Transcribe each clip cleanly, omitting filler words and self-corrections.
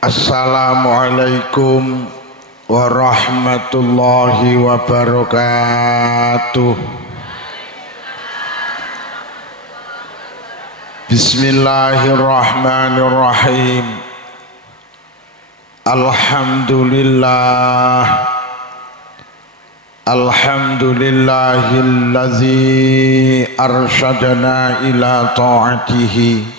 Assalamualaikum warahmatullahi wabarakatuh. Bismillahirrahmanirrahim. Alhamdulillahillazi arsyadana ila ta'atihi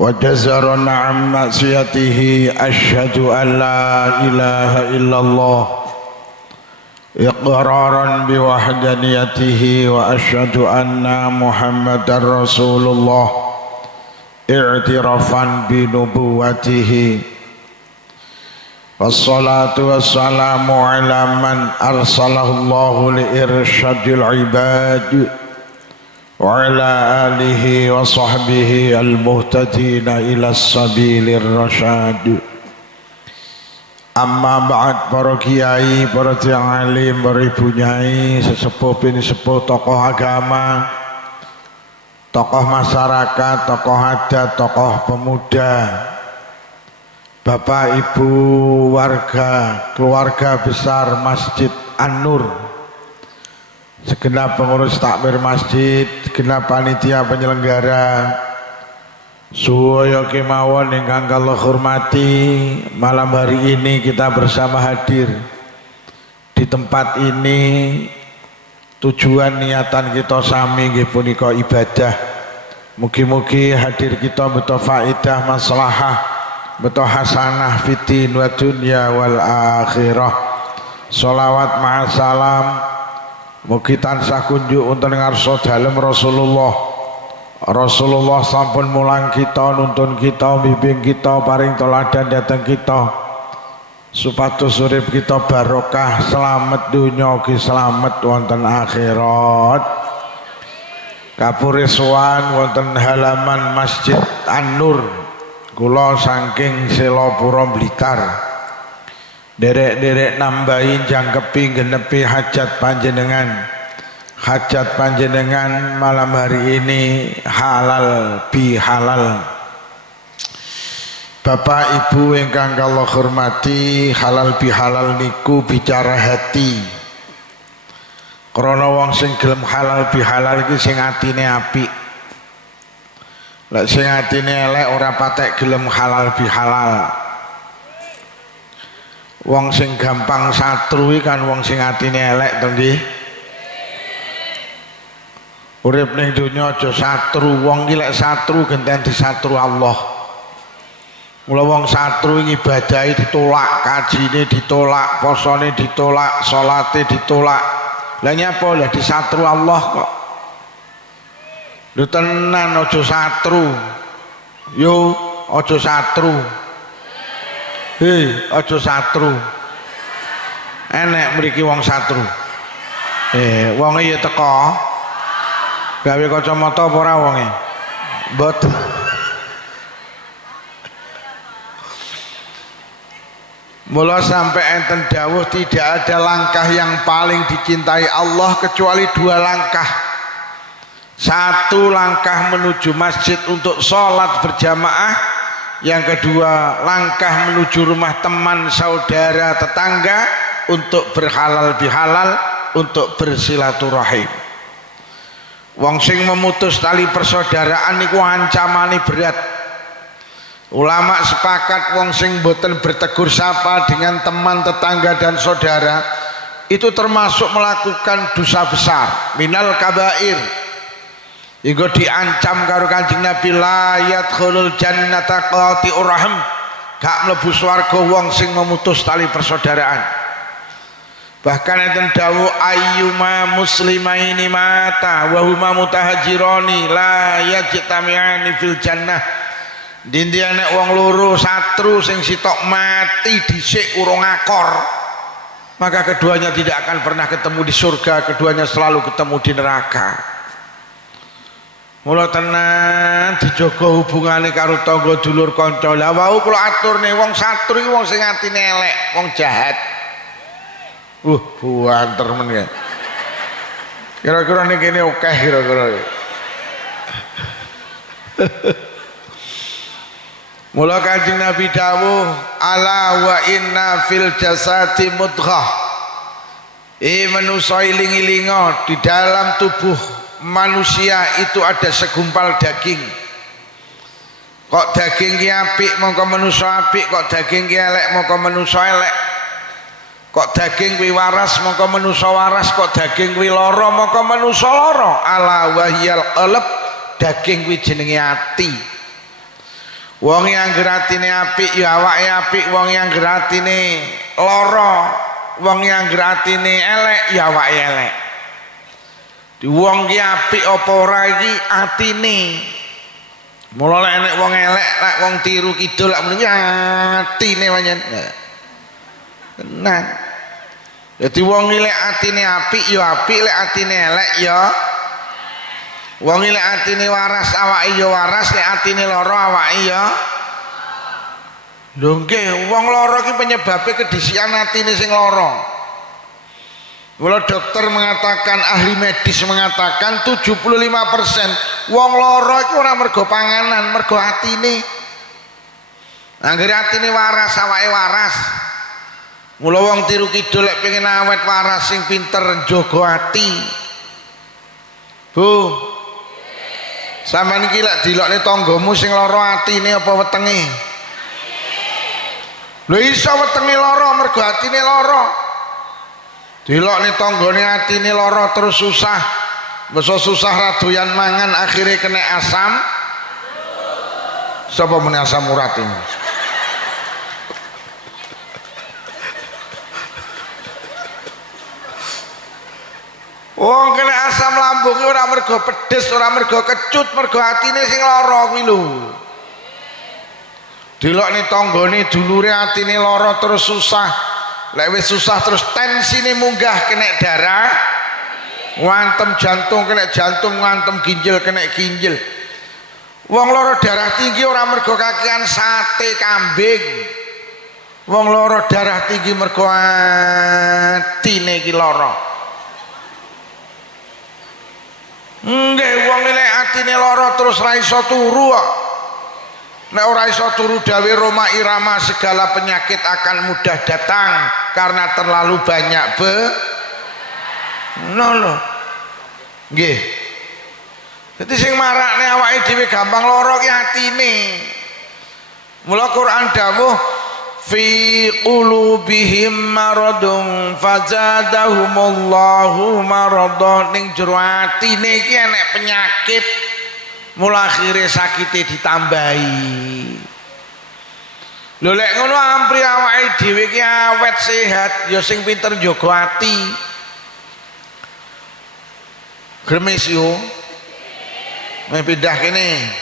wa jazarana an maksiyatihi. Asyhadu an la ilaha illallah iqraran biwahdaniyatihi wa asyhadu anna muhammadar rasulullah i'tirafan binubuwatihi. Wassalatu wassalamu ala man arsalahullahu li irsyadil ibad wa ala alihi wa sahbihi al-muhtadina ila sabilir rasyad. Amma ba'd, para kiai, para tiang alim, para ibu nyai, sesepuh bini sepuh, tokoh agama, tokoh masyarakat, tokoh adat, tokoh pemuda, bapak ibu warga, keluarga besar Masjid An-Nur, segenap pengurus takmir masjid, segenap panitia penyelenggara, suwaya kemawon ingkang kula hormati, malam hari ini kita bersama hadir di tempat ini. Tujuan niatan kita sami nggih punika ibadah. Mugi-mugi hadir kita beto faidah maslahah, beto hasanah fitin wa dunya wal akhirah. Sholawat ma'asalam mugi tansah kunjuk wonten ngarsa dalem Rasulullah sampun mulang kita, nuntun kita, bimbing kita, paring teladan dhateng kita, supados urip kita barokah, selamat dunya ugi selamat wonten akhirat. Kapure sowan wonten halaman Masjid An-Nur, kula saking Selapura Blitar, derek-derek nambahi jangkepi genepi hajat panjenengan. Hajat panjenengan malam hari ini halal bihalal. Bapak ibu ingkang kula hormati, halal bihalal niku bicara hati. Krana wong sing gelem halal bihalal iki sing atine apik. Lek sing atine elek ora patek gelem halal bihalal. Wong sing gampang satru kan wong sing atine elek to nggih. Urip ning donya aja satru, wong iki lek satru genten disatru Allah. Mula wong satru ngibadahi ditolak, kajine ditolak, posone ditolak, salate ditolak. Lah nyapa lah disatru Allah kok. Lho tenan aja satru. Yo aja satru. Hei, aja satru. Enek mriki wong satru. Wonge ya teko. Gawe kacamata apa ora wonge? Mboten. Mula sampai enten dawuh tidak ada langkah yang paling dicintai Allah kecuali dua langkah. Satu langkah menuju masjid untuk sholat berjamaah, yang kedua langkah menuju rumah teman, saudara, tetangga untuk berhalal bihalal, untuk bersilaturahim. Wong sing memutus tali persaudaraan niku ancamane berat. Ulama sepakat wong sing boten bertegur sapa dengan teman, tetangga dan saudara itu termasuk melakukan dosa besar, minal kabair. Iku diancam karo Kanjeng Nabi, la yadkhulul jannata qati'ur rahim, gak mlebu swarga wong sing memutus tali persaudaraan. Bahkan enten dawuh ayyuma muslimaini mata wa huma mutahajirani la yajtami'ani fil jannah. Dindi nek wong loro satru sing sitok mati dhisik urung akor, maka keduanya tidak akan pernah ketemu di surga, keduanya selalu ketemu di neraka. Mula tenan dijaga hubungane karo tangga dulur kanca. Lah wau kula aturne wong satru iki wong sing atine elek, wong jahat. Buanter men ya. Kira-kira nih kene akeh kira-kira. Mula Kanjeng Nabi dawuh, ala wa inna fil jasadi mudghah. Manusia iling-ilingo, di dalam tubuh manusia itu ada segumpal daging. Kok daging ki apik mongko manusia apik, kok daging ki elek mongko manusia elek. Kok daging kuwi waras mongko manusia waras, kok daging kuwi lara mongko manusia lara. Ala wahyal qalb, daging kuwi jenenge ati. Wong yang geratine apik ya awake apik, wong yang geratine lara, wong yang geratine elek ya awake elek. Di wong ki apik apa ora iki atine. Mula lek nek wong elek, lek wong tiru kidul lek mriki atine pancen. Tenan. Dadi wong lek atine apik ya apik, lek atine elek ya wong lek atine waras awake ya waras, lek atine lara awake ya. Lho nggih, wong lara ki penyebabe kedisikan atine sing lara. Mula dokter mengatakan, ahli medis mengatakan 75% wong lara iku ora mergo panganan, mergo atine. Anggere atine waras awake waras. Mula wong tiru kidul lek pengen awet waras sing pinter njaga ati. Bu, sampeyan iki lek dilokne tanggamu sing lara atine apa wetenge? Lho iso wetenge lara mergo atine lara. Dilokne tanggane atine lara terus susah. Masa susah ra doyan mangan akhire kena asam. Sapa meneh asam urat ini? Wong kena asam lambung ora mergo pedes, ora mergo kecut, mergo atine sing lara kuwi lho. Dilokne tanggane dulure atine lara terus susah. Lek wis susah terus tensine munggah kena darah. Ngantem jantung kena jantung, ngantem ginjal kena ginjal. Wong lara darah tinggi ora mergo kakean sate kambing. Wong lara darah tinggi mergo atine iki lara. Nggih, wong lek atine lara terus ra iso turu kok. Nek ora iso turu dawe Roma Irama segala penyakit akan mudah datang karena terlalu banyak lho. Nggih. Dadi sing marakne awake dhewe gampang lara ki atine. Mula Quran dawuh fi qulubihim maradun fazadahumullahu maradun, ning jero atine iki enek penyakit mula akhire sakite ditambahi. Lho lek ngono ampri awake dhewe ki awet sehat ya sing pinter njaga ati. Gremes yo. Meh pindah kene.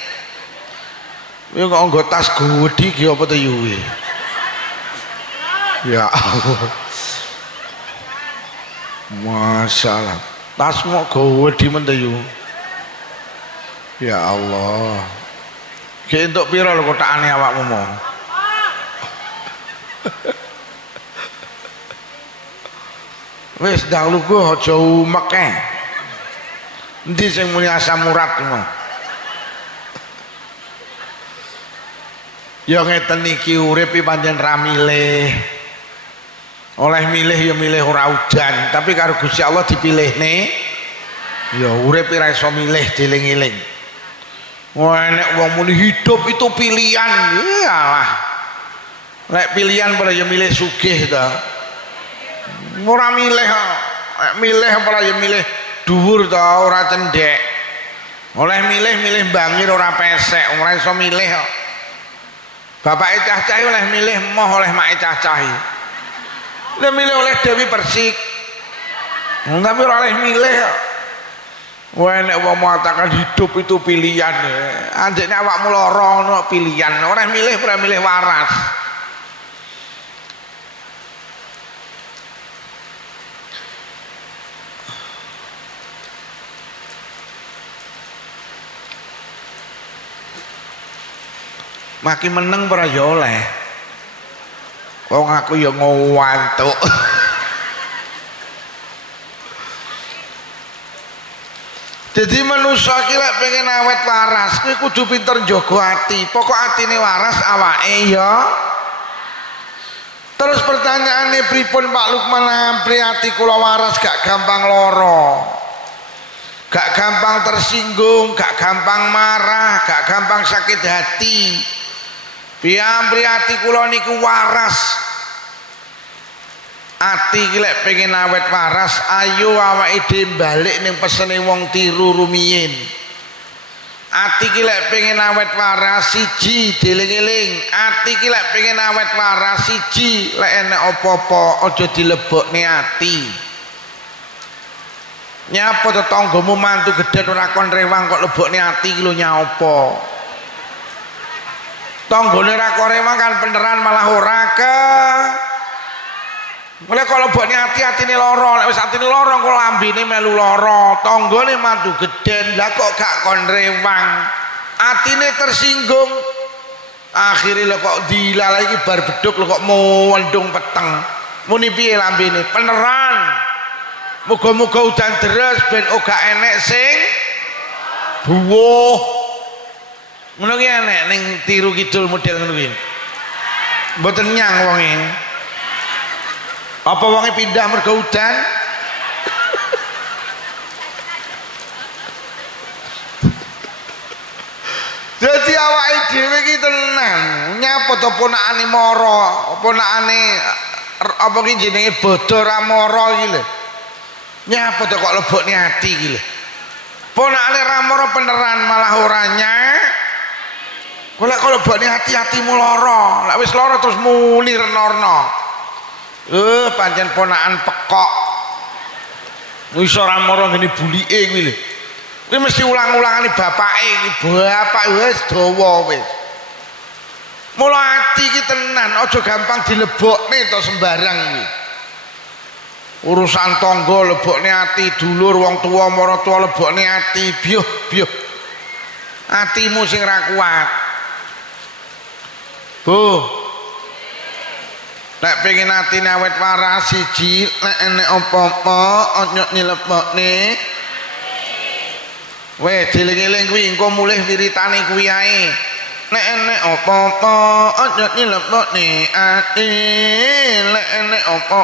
Yo kok nggo tas gudi ki apa to yo kuwi? Ya Allah, masalah tasmu gede menteyu. Ya Allah, kayak untuk piro lo kotakane awakmu mau? Wes dah lu gue jauh makan. Nanti sing muni asam urat mau. Ya ngeten iki urip pancen ra milih. Oleh milih ya milih ora udan, tapi karo Gusti Allah dipilihne ya urip ora iso milih dieling-eling. Wah nek wong muni hidup itu pilihan, iyalah. Nek pilihan pada ya milih sugih ta. Ora milih kok. Nek milih pada ya milih dhuwur ta, ora cendhek. Oleh milih bangir ora pesek, ora iso milih kok. Bapake cah-cah oleh milih moh oleh make cah-cah. Dia milih oleh Dewi Persik, tapi oleh milih. Wah, nek wong mengatakan hidup itu pilihan, anjene awakmu lara ono pilihan, orang milih ora milih waras. Makin meneng ora ya oleh. Wong aku ya ngantuk. Jadi manusia iki lek pengen awet waras kuwi kudu pinter njaga ati. Pokok atine waras awake ya. Terus pertanyaannya pripun Pak Lukman Ampri, ati kula waras gak gampang loro. Gak gampang tersinggung, gak gampang marah, gak gampang sakit hati. Piye Ampri ati kula niku waras. Ati iki lek pengen awet waras, ayo awake dhewe balik ning pesene wong tiru rumiyin. Ati iki lek pengen awet waras siji dieling-eling. Ati iki lek pengen awet waras siji lek enek apa-apa aja dilebokne ati. Nyapa tetanggamu mantu gedhe ora kon rewang kok lebokne ati iki lho nyapa. Tanggane ra kok rewang kan beneran malah ora ke. Mulai kalau buatnya hati-hatine loro, lek wis atine loro kok lambene melu loro, tanggane mantu gedhen, lah kok gak kon rewang. Atine tersinggung. Akhirnya lho kok dilalah iki bar beduk lho kok mendung peteng. Muni piye lambene? Peneran. Muga-muga udan deres ben ora enek sing buwuh. Ngono ki enek ning tiru kidul model ngono kuwi. Mboten nyang wonge. Apa wonge pindah mergo udan? Jadi awake dhewe iki tenan, nyapa to ponakane mara, ponakane apa ki jenenge bodho ra mara iki lho. Nyapa to kok lebokne ati iki lho. Ponakane ra mara beneran malah ora nyak. Kok lek lebokne hati-hatimu lara, lek wis lara terus muni renorno. Pancen ponakan pekok. Wis ora mara ngene bulike kuwi lho. Kuwi mesti ulang-ulangane bapake iki, bapak wis dawa wis. Mula ati iki tenan, aja gampang dilebokne to sembarang iki. Urusan tangga lebokne ati, dulur wong tuwa marang tuwa lebokne ati, biyuh-biyuh. Atimu sing ra kuat. Bu, lek pengen atine awet waras siji, lek enek apa-apa ojo nyelebokne. Weh, dieling-eling kuwi engko mulih wiritane kuwi ae. Nek enek apa-apa ojo nyelebokne ati, lek enek apa.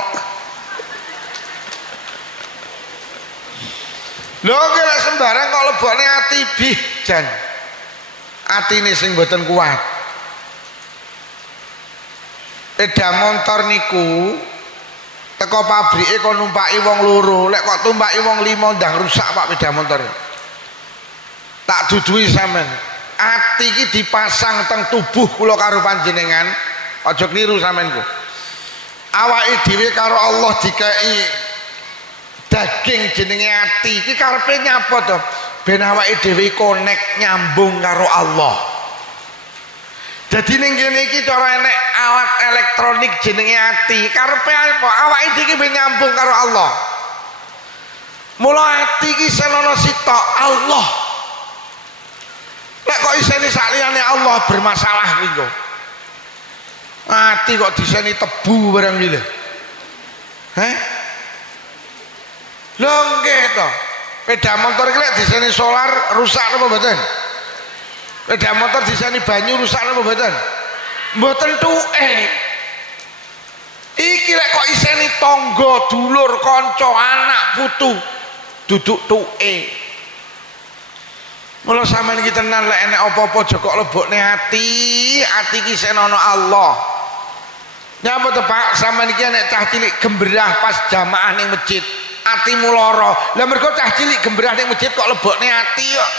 Lho kok sembarang kok lebokne ati bih jan. Atine sing mboten kuat. Sepeda motor niku teko pabrike kok numpaki wong loro, lek kok tumpaki wong 5 ndang rusak Pak sepeda motor. Tak duduhi sampean. Ati iki dipasang teng tubuh kula karo panjenengan, aja kliru sampeanku. Awake dhewe karo Allah dikai daging jenenge ati. Iki karepe nyapa to? Ben awake dhewe connect nyambung karo Allah. Jadi ning kene iki cara enek alat elektronik jenenge ati. Karepe apa? Awake dhewe ben nyambung karo Allah. Mula ati iki senono sitok Allah. Lek kok isine saliyane Allah bermasalah kuwi kok. Ati kok diseni tebu barang iki lho. Heh? Lho nggih to. Sepeda motor iki lek diseni solar rusak apa mboten? Sepeda motor diseni banyu rusak apa mboten? Mboten tuke. Iki lek kok iseni tangga, dulur, kanca, anak, putu duduk tuke. Mula sampeyan iki tenan lek enek apa-apa aja kok lebokne ati iki senono Allah. Nyapa to Pak, sampeyan iki enek cah cilik gemberah pas jamaah ning masjid, atimu lara. Lah mergo cah cilik gemberah ning masjid kok lebokne ati kok.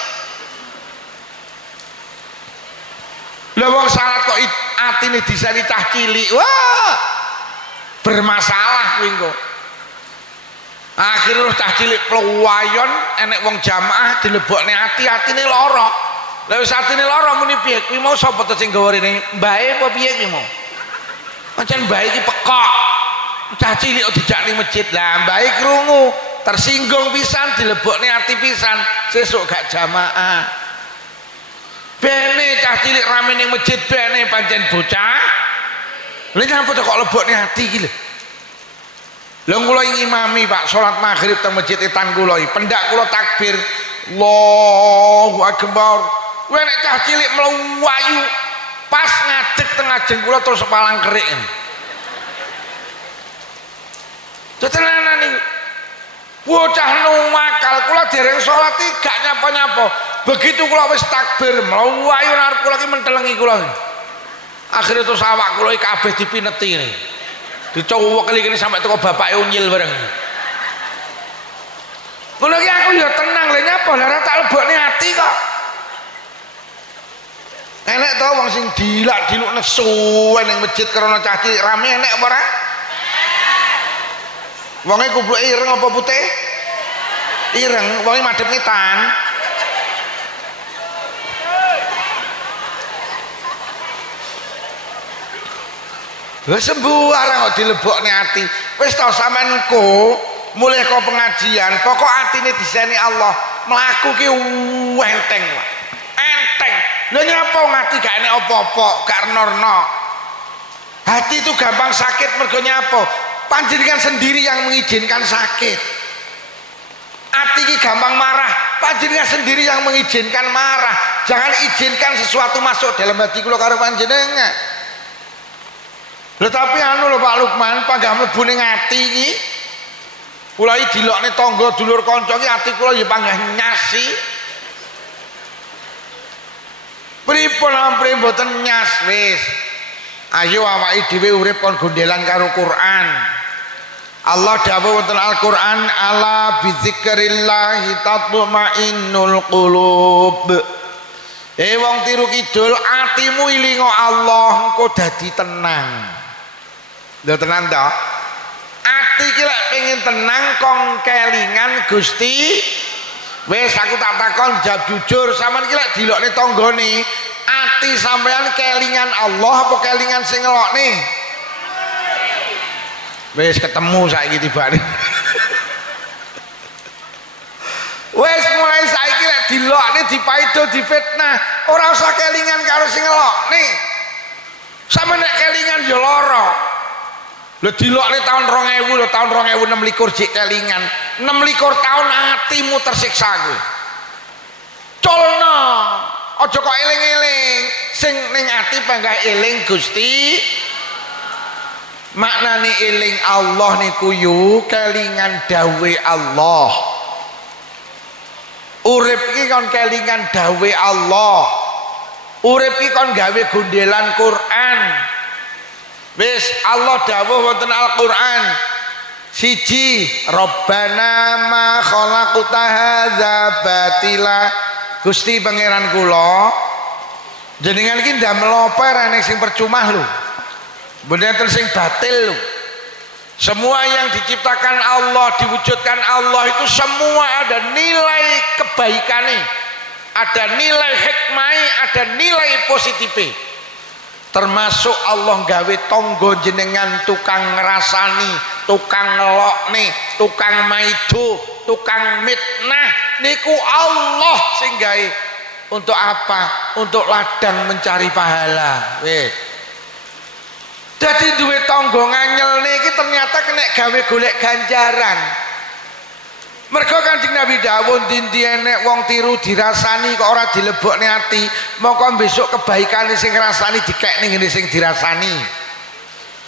Lah wong salat kok atine disani cah cilik. Wah! Bermasalah kuwi kok. Akhirnya cah cilik pluwayon enek wong jamaah dilebokne ati-atine lara. Lah wis atine lara muni piye? Kuwi mau sapa to sing gawe rene? Mbae apa piye kuwi mau? Pancen mbae iki pekok. Cah cilik dijak ning masjid. Lah mbae krungu, tersinggung pisan dilebokne ati pisan, sesuk gak jamaah. Bene cah cilik rame ning masjid bene pancen bocah. Lha nyapa to kok lebokne ati iki lho. Lha kula ing imami Pak salat maghrib teng masjid etan kula iki pendak kula takbir Allahu Akbar. Kowe nek cah cilik mlayu pas ngadeg tengah jengkula terus palang kerik. Tetenanan iki. Bocah numakal kula dereng salat iki gak nyapa-nyapa. Begitu kula wis takbir mlayu arep kula iki mentelengi kula. Akhire terus awak kula iki kabeh dipineti ngene. Dicowok kali kene sampai teko bapake unyil bareng. Ngono iki aku ya tenang lho nyapa lara tak lebokne ati kok. Enek to wong sing dilak-diluk nesu ning masjid krana cah cilik rame enek apa ora? Wonge kupluke ireng apa putih? Ireng, wonge madhep ngitan. Lah sembarang kok dilebokne ati. Wis ta sampean engko mulai kok pengajian, pokok atine diseni Allah, mlaku ki enteng, Pak. Enteng. Lho nyapa ngati gak enek apa-apa, gak norno. Hati itu gampang sakit mergo nyapa? Panjenengan sendiri yang mengizinkan sakit. Hati ki gampang marah, panjenengan sendiri yang mengizinkan marah. Jangan izinkan sesuatu masuk dalam hati kula karo panjenengan. Tetapi anu lho Pak Lukman, panggah mlebu ning ati iki. Kula iki dilokne tangga dulur kanca iki ati kula ya panggah nyasi. Pripun ampre mboten nyas wis. Ayo awake dhewe urip kon gondelan karo Quran. Allah dawuh wonten Al-Qur'an ala bizikrillah tatma'innul qulub. Wong tiru kidul atimu ilingo Allah engko dadi tenang. Lho tenan ta? Ati ki lek pengin tenang kong kelingan Gusti. Wis aku tak takon jawab jujur, sampean iki lek dilokne tanggane, ati sampean kelingan Allah apa kelingan sing ngelokne? Wis ketemu saiki tibane. Wis mulai saiki lek dilokne dipaido difitnah, ora usah kelingan karo sing ngelokne. Sampe nek kelingan ya lara. Lho dilokne tahun 2000 lho tahun 2026 jek kelingan. 26 tahun atimu tersiksa kowe. Culno, aja kok eling-eling. Sing ning ati panggah eling Gusti. Maknane eling Allah niku yu kelingan dawe Allah. Urip iki kon kelingan dawe Allah. Urip iki kon gawe gondelan Quran. Wis Allah dawuh wonten Al-Qur'an. Siji Rabbana ma khalaqta hadza batila. Gusti pangeran kula jenengan iki ndamel apa ora sing percuma lho. Bener sing batil lho. Semua yang diciptakan Allah, diwujudkan Allah itu semua ada nilai kebaikane, ada nilai hikmah, ada nilai positif. Termasuk Allah gawe tonggo jenengan tukang ngrasani, tukang ngelokne, tukang maido, tukang mitnah niku Allah sing gawe. Untuk apa? Untuk ladang mencari pahala. Wis. Jadi duwe tonggo nganyel niki ternyata kena gawe golek ganjaran. Mergo Kanjeng Nabi dawuh dinti enek wong tiru dirasani kok ora dilebokne ati, mongko besok kebaikane sing ngrasani dikekne ngene sing dirasani.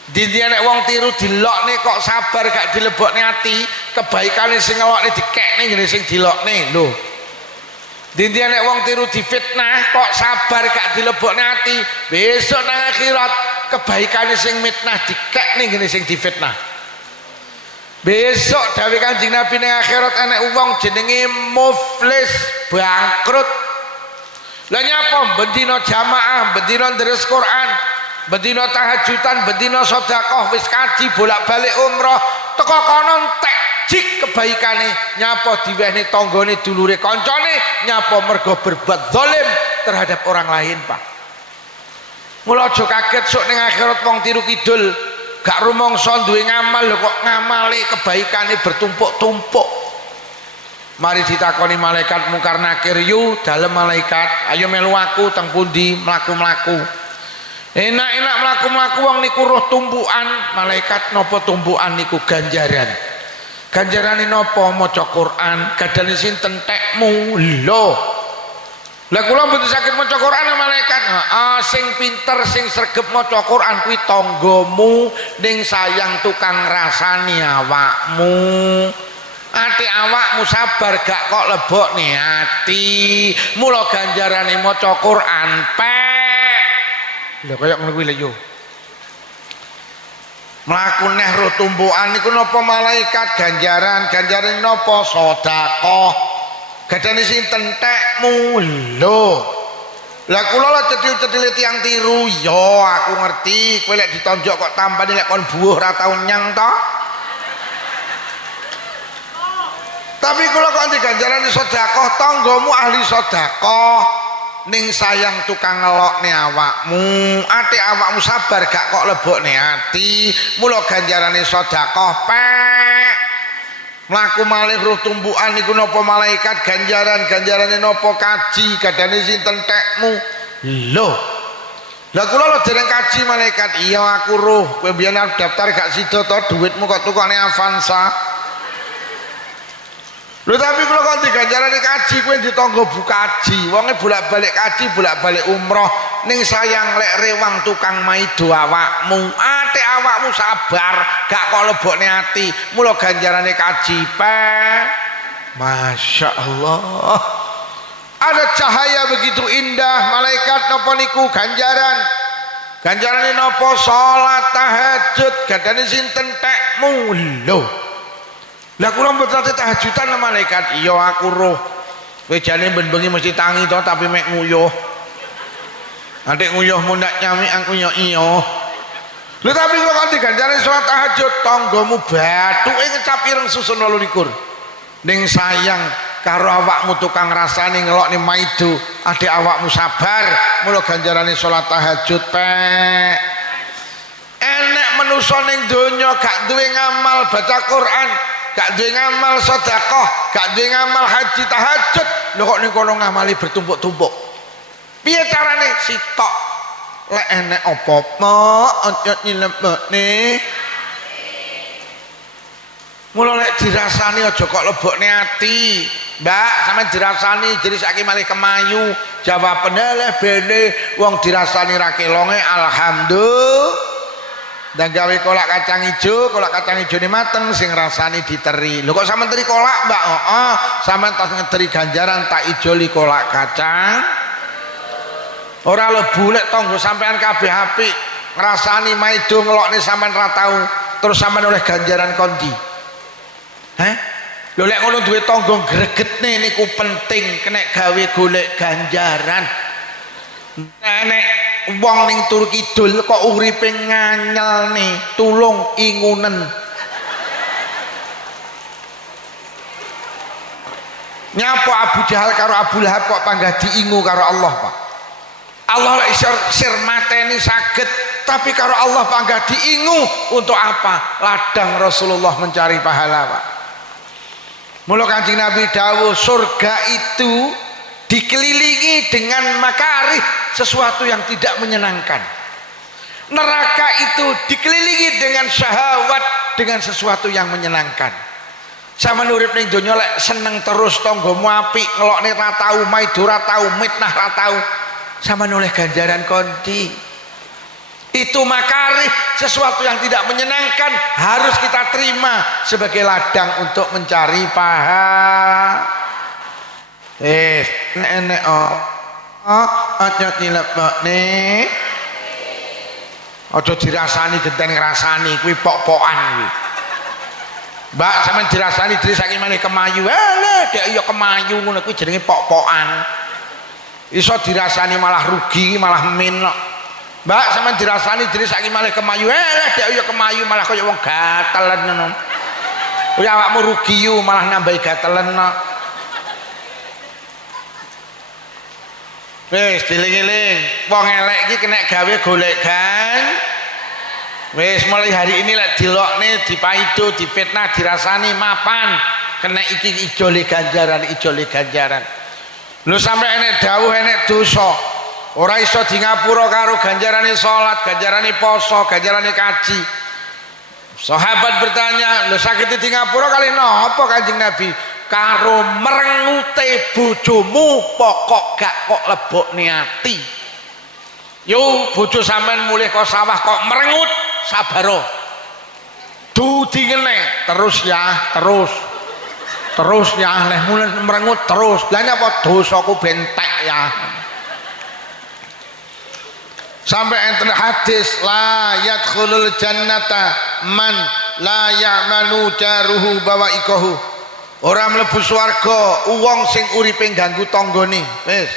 Dinti enek wong tiru dilokne kok sabar gak dilebokne ati, kebaikane sing ngelokne dikekne ngene sing dilokne lho. Dinti enek wong tiru difitnah kok sabar gak dilebokne ati, besok nang akhirat kebaikane sing mitnah dikekne ngene sing difitnah. Besok dawuh Kanjeng Nabi ning akhirat enek wong jenenge muflis, bangkrut. Lah nyapa bendina jamaah, bendina deres Quran, bendina tahajudan, bendina sedekah, wis kaji bolak-balik umroh, teko kono entek jik kebaikane, nyapa diwehne tanggane dulure kancane, nyapa mergo berbuat zalim terhadap orang lain, Pak. Mula aja kaget sok ning akhirat wong tiru kidul gak rumangsa duwe ngamal lho kok ngamale kebaikane bertumpuk-tumpuk. Mari ditakoni malaikat mungkar nakir, yu dalem malaikat, ayo melu aku teng pundi mlaku-mlaku. Enak-enak mlaku-mlaku wong niku roh tumpukan, malaikat napa tumpukan niku ganjaran. Ganjarane napa maca Quran? Gadane sinten tekmu lho. Lah kula mboten saged maca Quran malaikat. Sing pinter sing sregep maca Quran kuwi tanggamu ning sayang tukang rasani awakmu. Ati awakmu sabar gak kok lebokne ati. Mula ganjarane maca Quran pek. Lha kaya ngono kuwi lho yo. Mlaku neh ro tumbukan niku napa malaikat ganjaran napa sedekah. Gadane sinten tekmu lho. Lah kula lho cedhil-cedhil tiyang tiru ya aku ngerti kowe lek ditonjok kok tampane lek kon buuh ra tau nyang to. Tapi kula kok diganjarane sedekah tanggamu ahli sedekah. Ning sayang tukang ngelokne awakmu, ati awakmu sabar gak kok lebokne ati. Mula ganjarane sedekah pek. Mlaku malih ruh tumbukan niku napa malaikat ganjarane napa kaji gadane sinten tekmu lho. Lah kula lho dereng kaji malaikat iya aku ruh kowe biyen daftar gak sida to dhuwitmu kok tukane Avanza. Lho tapi kula kok diganjarane kaji kowe ditangga bu kaji wonge bolak-balik kaji bolak-balik umroh ning sayang lek rewang tukang maido awakmu ate awakmu sabar gak kok lebokne ati mula ganjarane kaji pe. Masya Allah ada cahaya begitu indah malaikat napa niku ganjarane napa salat tahajud gadane sinten tekmu lho. Lah kula mboten tahajudan malaikat iya aku roh kowe jane ben-bengi mesti tangi to tapi mek nguyuh nanti nguyuhmu ndak nyami aku yo iya lho tapi kula kan diganjarane salat tahajud tanggamu bathuke ngecap ireng susun 28 ning sayang karo awakmu tukang rasane ngelokne maido adik awakmu sabar mula ganjarane salat tahajud pek. Enek manusa ning donya gak duwe ngamal baca Quran gak duwe ngamal sedekah, gak duwe ngamal haji tahajud. Lho kok ning kono ngamali bertumpuk-tumpuk. Piye carane? Sitok. Lek enek apa-apa aja nyilebokne. Mula lek dirasani aja kok lebokne ati. Mbak, sampean dirasani jadi saiki malih kemayu. Jawabane leh bene wong dirasani ra kelonge alhamdulillah. Dan gawe kolak kacang hijau ini mateng sing rasani diteri. Lho kok sampean teri kolak mbak? Sampean tas ngeteri ganjaran tak ijoli kolak kacang. Ora lebu lek tangga sampean kabeh apik ngrasani maido ngelokne sampean ra tau terus sampean oleh ganjaran kondi. Lho lek ngono duwe tangga gregetne niku penting kenek gawe golek ganjaran. Nek wong ning tur kidul kok uripe nganyel nih tulung ingunen nyapa Abu Jahal karo Abu Lahab kok panggah diingu karo Allah Pak. Allah lek sir mateni saged tapi karo Allah panggah diingu untuk apa? Ladang Rasulullah mencari pahala Pak. Mula Kanjeng Nabi dawuh surga itu dikelilingi dengan makarih sesuatu yang tidak menyenangkan. Neraka itu dikelilingi dengan syahwat dengan sesuatu yang menyenangkan. Sama urip ning donya lek seneng terus tanggamu apik ngelokne ra tau maido ra tau mitnah ra tau sama oleh ganjaran kondi. Itu makarih sesuatu yang tidak menyenangkan harus kita terima sebagai ladang untuk mencari pahala. Nek aja dilebokne aja dirasani genten ngrasani kuwi pok-pokan kuwi. Mbak sampean dirasani diri saiki meneh kemayu. Dek ya kemayu ngono kuwi jenenge pok-pokan. Iso dirasani malah rugi malah min. Mbak sampean dirasani diri saiki meneh kemayu. Dek ya kemayu malah kaya wong gatelen ngono. Kuwi awakmu rugi yu malah nambahi gatelen. Wis diling-iling wong elek iki kena gawe golek kan. Wis mulai hari ini lek dilokne dipaido difitnah dirasani mapan kena iki ijole ganjaran. Lho sampe enek dawuh enek dosa ora iso di ngapura karo ganjarane salat, ganjarane poso, ganjarane kaji. Sahabat bertanya, lho sakit di Singapura kali napa Kanjeng Nabi? Karo merengute bojomu pokok gak kok lebokne ati. Yo bojo sampean mulih kok sawah kok merengut sabaro. Dudi ngene terus ya, terus ya leh mulai merengut terus. Lah nyapa dosaku bentek ya. Sampai enten hadis la yadkhulul jannata man la ya'manu jaruhu bawaikahu. Ora mlebu swarga wong sing uripe ganggu tanggane. Wis.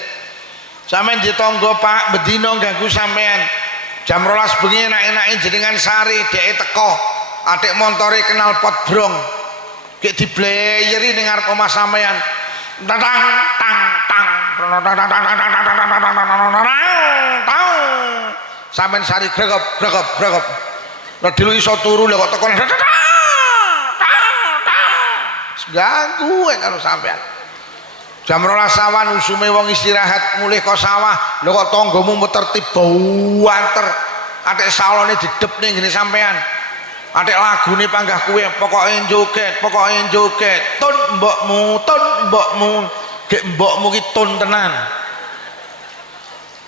Sampeyan di tangga Pak bedino ganggu sampean. Jam 12 bengi enak-enake jenengan sari dheke teko. Adik montore kenal pot brong. Gek dibleyeri ning ngarep omah sampean. Tang tang tang. Sampeyan sari gregep. Lah dilu iso turu lho kok teko ganggu karo sampean. Jam 12 sawan usume wong istirahat mulih kok sawah lho kok tanggamu metertib banter. Atik salone didepne ngene sampean. Atik lagune panggah kuwe pokoke joget. Tun mbokmu. Gek mbokmu ki tun tenan.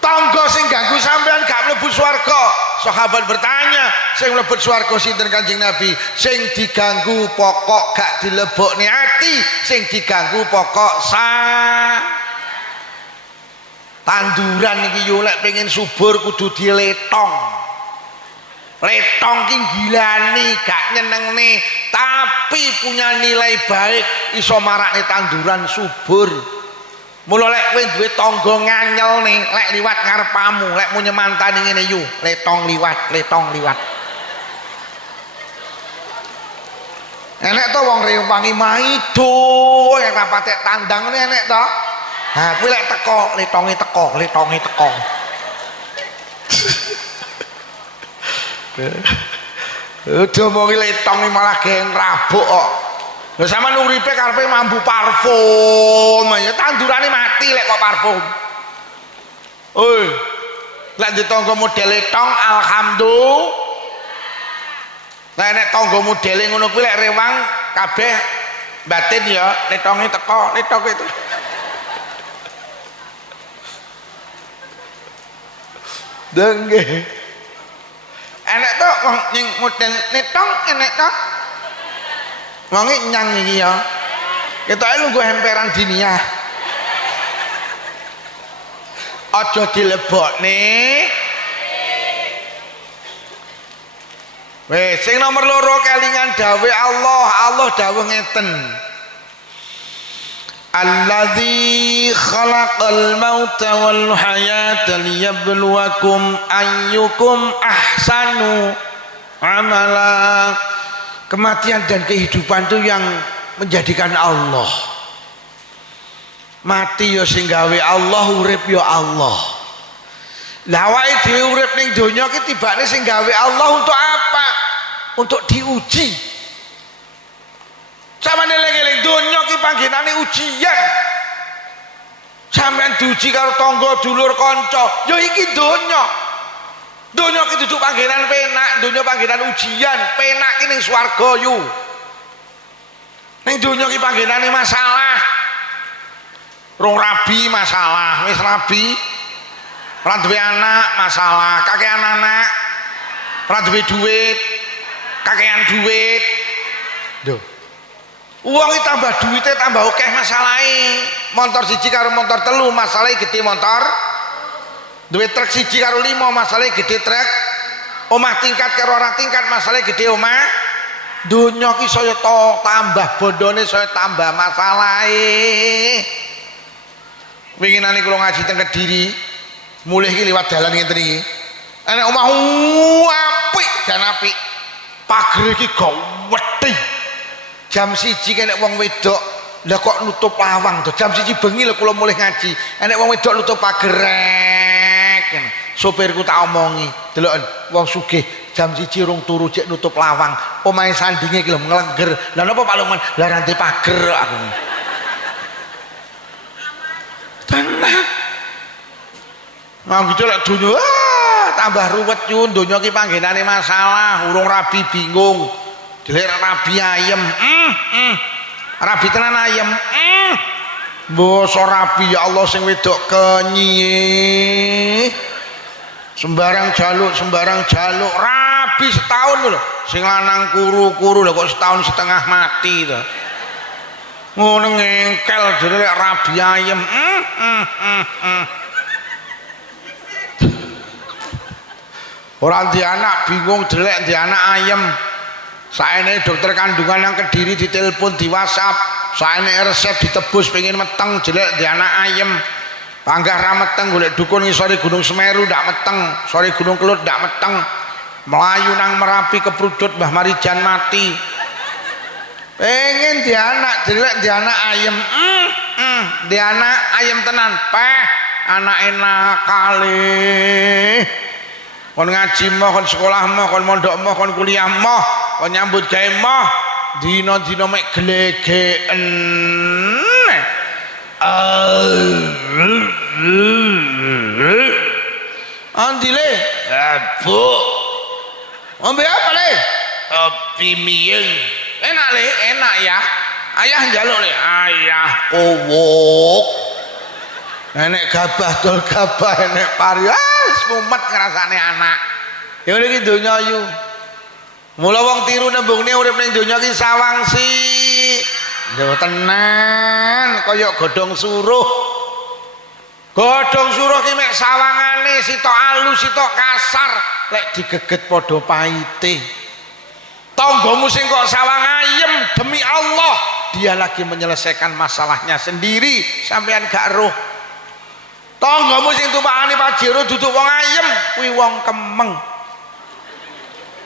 Tangga sing ganggu sampean gak mlebu swarga. Sahabat bertanya, sing mlebu swarga sinten Kanjeng Nabi? Sing diganggu pokok gak dilebokne ati, sing diganggu pokok tanduran iki yo lek pengen subur kudu diletong. Letong ki gilani gak nyenengne, tapi punya nilai baik iso marakne tanduran subur. Mula lek kowe duwe tangga nganyel nih, lek liwat ngarepamu, lek mau nyemantani ngene yu, letong liwat. Enek to wong rewangi maido, yang rapatek tandang ngene enek to. Ha, kuwi lek teko, letonge teko. Udah mau letonge malah geng rabuk kok. Lha sampean uripe karepe mambu parfum, ya tandurane mati lek kok parfum. Oi. Lek di tangga modele tong alhamdulillah. Lah nek tangga modele ngono kuwi lek rewang kabeh batin ya, letonge teko, letok itu. Dengge. Enek to wong ning model letong enek to. Wangi nyang iki ya. Ketoke lungguh emperan dinia. Aja dilebokne. Wes sing nomor loro kelingan dawe Allah dawuh ngeten. Alladzi khalaqal mauta wal hayata liyabluwakum ayyukum ahsanu amala. Kematian dan kehidupan itu yang menjadikan Allah. Mati ya sing gawe Allah, urip ya Allah. Lah awake dhewe urip ning donya ki tibane sing gawe Allah untuk apa? Untuk diuji. Sampeyan eling-eling donya ki panggenane ujian. Sampeyan diuji karo tangga, dulur, kanca, ya iki donya. Donya ki duduk panggenan penak, donya panggenan ujian, penak ki ning swarga yu. Ning donya ki panggenane masalah. Rong rabi masalah, wis rabi. Ora duwe anak masalah, kakean anak. Ora duwe duit, kakean duit. Lho. Uang tambah duitnya tambah akeh masalahe. Motor siji karo motor telu masalahe gede motor. Duit truk siji karo 5 masalahnya gede truk. Omah tingkat karo orang tingkat masalahnya gede omah. Dunya ki saya tambah bondone saya tambah masalahe. Winginane kula ngaji teng Kediri, mulih ki liwat dalan ngenten iki. Enek omah apik jan apik. Pager iki gawedhi. Jam 1 kene wong wedok, lah kok nutup lawang to. Jam 1 bengi lho kula mulih ngaji. Enek wong wedok nutup pager. Sopirku tak omongi, deloken wong sugih jam 1 rung turu cek nutup lawang, omahe sandinge iki lho nglengger. Lah napa Pak Lukman? Lah rantai pager aku. Tenang. Nganggo lek donya tambah ruwet yun, donya ki panggenane masalah, urung rabi bingung. Delik rabi ayam. Rabi tenan ayam. Basa rabi ya Allah sing wedok kenyi. Sembarang jaluk rabi setahun lho. Sing lanang kuru-kuru lho kok setahun setengah mati to. Ngono ngengkel delik rabi ayam. Orang di anak bingung delek di anak ayam. Saene dokter kandungan yang Kediri ditelepon di WhatsApp. Saene resep ditebus pengen meteng jelek di anak ayam. Panggah ra meteng golek dukun ngisore Gunung Semeru ndak meteng, sore Gunung Kelut ndak meteng. Melayu nang Merapi keprudut Mbah Marijan mati. Pengen di anak jelek di anak ayam. Di anak ayam tenan, anak enak kali. Kon ngaji moh, kon sekolah moh, kon mondok moh, kon kuliah moh, kon nyambut gawe moh, dina-dina mek glegeken. Andile, Bu. Ombe apa le? Kopi miyeng. Enak le, enak ya. Ayah njaluk le, ayah kowok. Enek gabah dol gabah, enek pari. Mumet ngrasane anak. Ya udah iki donya yu. Mula wong tiru nembungne urip ning donya iki sawangsi. Yo tenan kaya godhong suruh. Godhong suruh ki mek sawangane sitok alus sitok kasar, lek digeget padha pahite. Tanggamu sing kok sawang ayem demi Allah, dia lagi menyelesaikan masalahnya sendiri, sampean gak roh. Tanggamu sing tumpakane Pajero duduk wong ayem kuwi wong kemeng.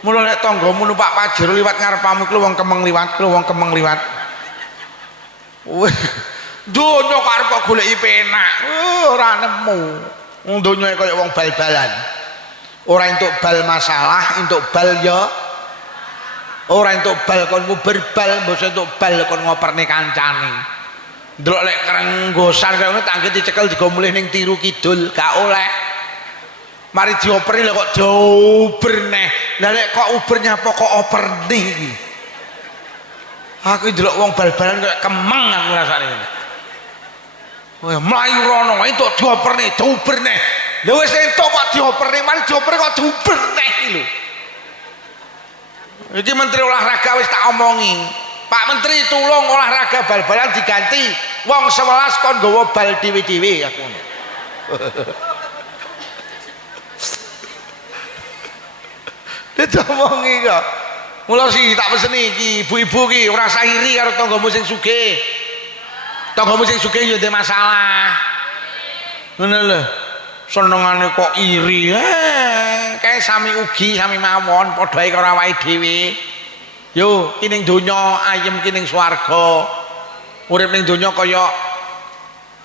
Mula nek tanggamu numpak Pajero liwat ngarepamu kuwi wong kemeng liwat, kuwi wong kemeng liwat. Wih, donya kok arep kok goleki penak. Ora nemu. Wong donya kaya wong bal-balan. Ora entuk bal masalah, entuk bal ya. Ora entuk bal kon berbal, mbok entuk bal kon ngoperne kancane. Ndelok lek kerenggosan kaya ngono tak dicekel digo mulih ning tiru kidul gak oleh. Mari dioperi lho kok dioper neh. Lah lek kok uber nyapa kok operne iki. Aku ndelok wong bal-balan kaya kemeng aku rasane. Wah, mlayu rono entuk dioperne, dioperne. Lha wis entuk kok dioperne, mari dioperne kok dioperne iki lho. Iki Menteri Olahraga wis tak omongi. Pak Menteri tulung olahraga bal-balan diganti wong 11 kon nggawa bal dhewe-dhewe aku ngono. Ditomongi kok. Mula sih tak peseni iki ibu-ibu ki ora usah iri karo tanggamu sing sugih. Tanggamu sing sugih ya ndek masalah. Ngono lho. Senengane kok iri. Kae sami ugi sami mawon padha ae karo awake dhewe. Yo ki ning donya ayem ki ning swarga. Urip ning donya kaya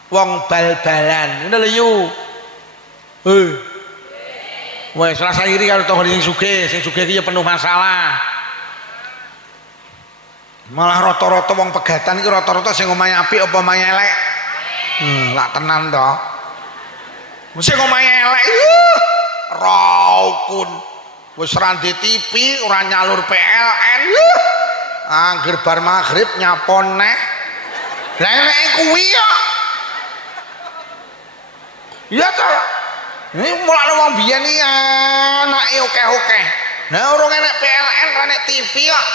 wong bal-balan. Ngono lho yo. Wes rasa iri karo tangga sing sugih ki ya penuh masalah. Malah rata-rata wong pegatan iki rata-rata sing omahe apik apa omahe elek? Lak tenan to. Mesti omahe elek. Raukun. Wis ra ndek TV, ora nyalur PLN. Angger bar maghrib nyapon neh. Lah eneke kuwi ya. Iya to. Ini mulane wong biyen iki anake akeh-akeh. Nah urung enek PLN, ra enek TV kok.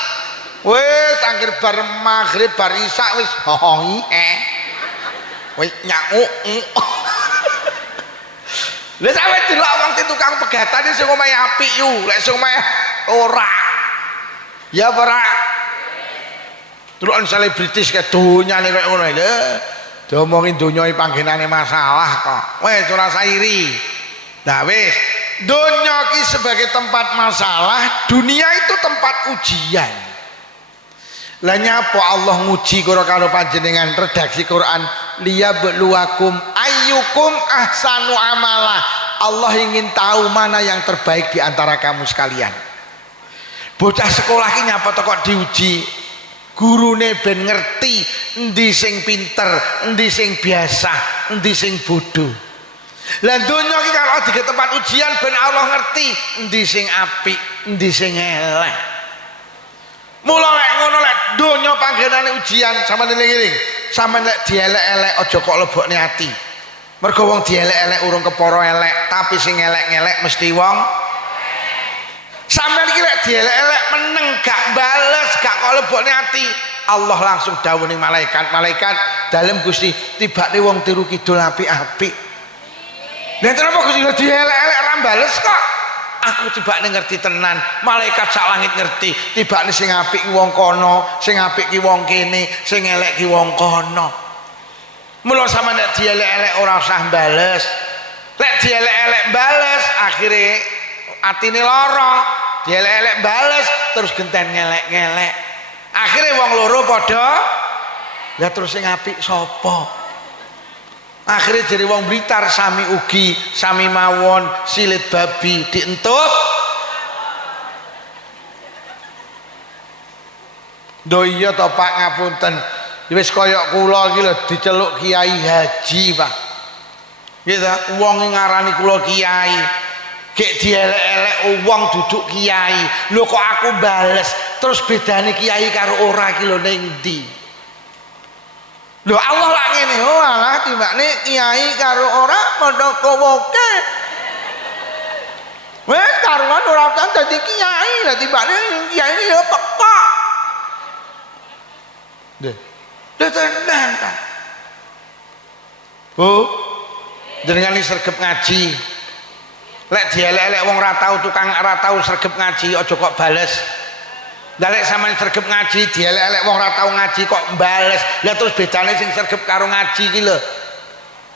Wis angger bar maghrib bar isak wis wis nyanguk. Lha sampe delok wong sing tukang pegatan sing omahe apik yu, lek sing omahe ora. Ya ora. Delok selebritis ke donyane kaya ngono lho. Diomongi donya iki panggenane masalah kok. Wis ora sairi. Nah wis, donya iki sebagai tempat masalah, dunia itu tempat ujian. Lah nyapa Allah nguji karo panjenengan redaksi Quran liyabluwakum ayyukum ahsanu amala. Allah ingin tahu mana yang terbaik di antara kamu sekalian. Bocah sekolah iki nyapa kok diuji. Gurune ben ngerti endi sing pinter, endi sing biasa, endi sing bodoh. Lah donya iki kalau di tempat ujian ben Allah ngerti endi sing apik, endi sing elek. Mula lek ngono lek donya panggenane ujian sampeyan eling-eling. Sampeyan lek dielek-elek aja kok lebokne ati. Mergo wong dielek-elek urung kepara elek, tapi sing elek-elek mesti wong. Sampeyan iki lek dielek-elek meneng gak bales, gak kok lebokne ati. Allah langsung dawuh ning malaikat dalem Gusti tibake wong tiru kidul apik-apik. Lha kenapa Gusti dielek-elek ra bales kok? Aku tibane ngerti tenan, malaikat sak langit ngerti tibane sing apik ki wong kono, sing apik ki wong kene, sing elek ki wong kono. Mula sama nek dielek-elek ora usah bales. Lek dielek-elek bales akhire atine lara, dielek-elek bales terus genten ngelek-ngelek. Akhire wong loro padha lah terus sing apik sapa? Akhirnya jadi wong Blitar sami ugi, sami mawon, silit babi dientuk. Do iya to Pak ngapunten. Wis kaya kula iki lho diceluk Kiai Haji, Pak. Gitu, wong ngarani kula Kiai. Gek dielek-elek wong duduk Kiai. Lho kok aku bales, terus bedane Kiai karo ora ki lho ning ndi? Lho Allah lak ngene, oh alah timbakne kiai karo ora padha kowoke. Wes karuan ora usah dadi kiai, lah timbakne kiai ya peka. Deh. Deh tenan ta. Bu, jenengan iki sregep ngaji. Lek dielek-elek wong ora tau tukang ora tau sregep ngaji aja kok bales. Dalek sampeyan sregep ngaji dielek-elek wong ora tau ngaji kok mbales. Lah terus bedane sing sregep karo ngaji iki lho.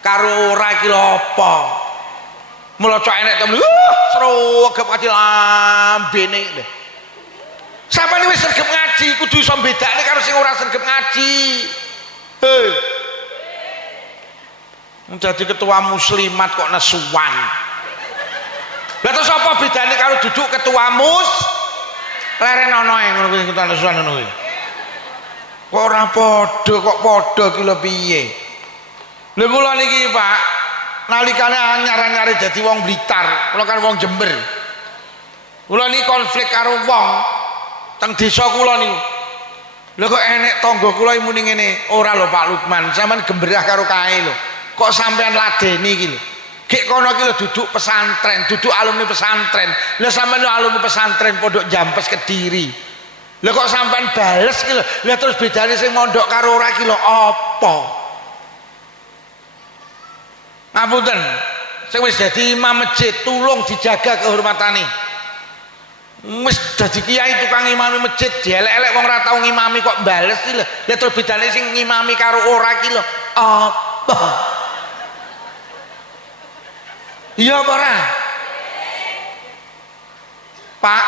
Karo ora iki lho apa? Mula cok enek to sregep ngaji lambene lho. Sampeyan wis sregep ngaji kudu iso bedakne karo sing ora sregep ngaji. Hei. Menjadi ketua muslimat kok nesuwan. Lah terus apa bedane karo duduk ketua leren ana ngono kuwi ketua nesuwan ngono kuwi. Kok ora padha kok padha ki lho piye? Lha kula niki Pak, nalikane anyar-anyare dadi wong Blitar, kula kan wong Jember. Kula niki konflik karo wong teng desa kula niku. Lha kok enek tangga kula muni ngene, ora lho Pak Lukman, sampean gemberah karo kae lho. Kok sampean ladeni iki lho. Gek kono iki lho duduk pesantren, duduk alumni pesantren. Lah sampean alumni pesantren pondok Jampes Kediri. Lah kok sampean bales iki lho. Lah terus bedane sing mondok karo ora iki lho apa? Ngapunten. Sing wis dadi imam masjid tulung dijaga kehormatane. Wis dadi kiai tukang imami masjid dielek-elek wong ora tau ngimami kok bales iki lho. Lah terus bedane sing ngimami karo ora iki lho apa? Iya apa ora? Pak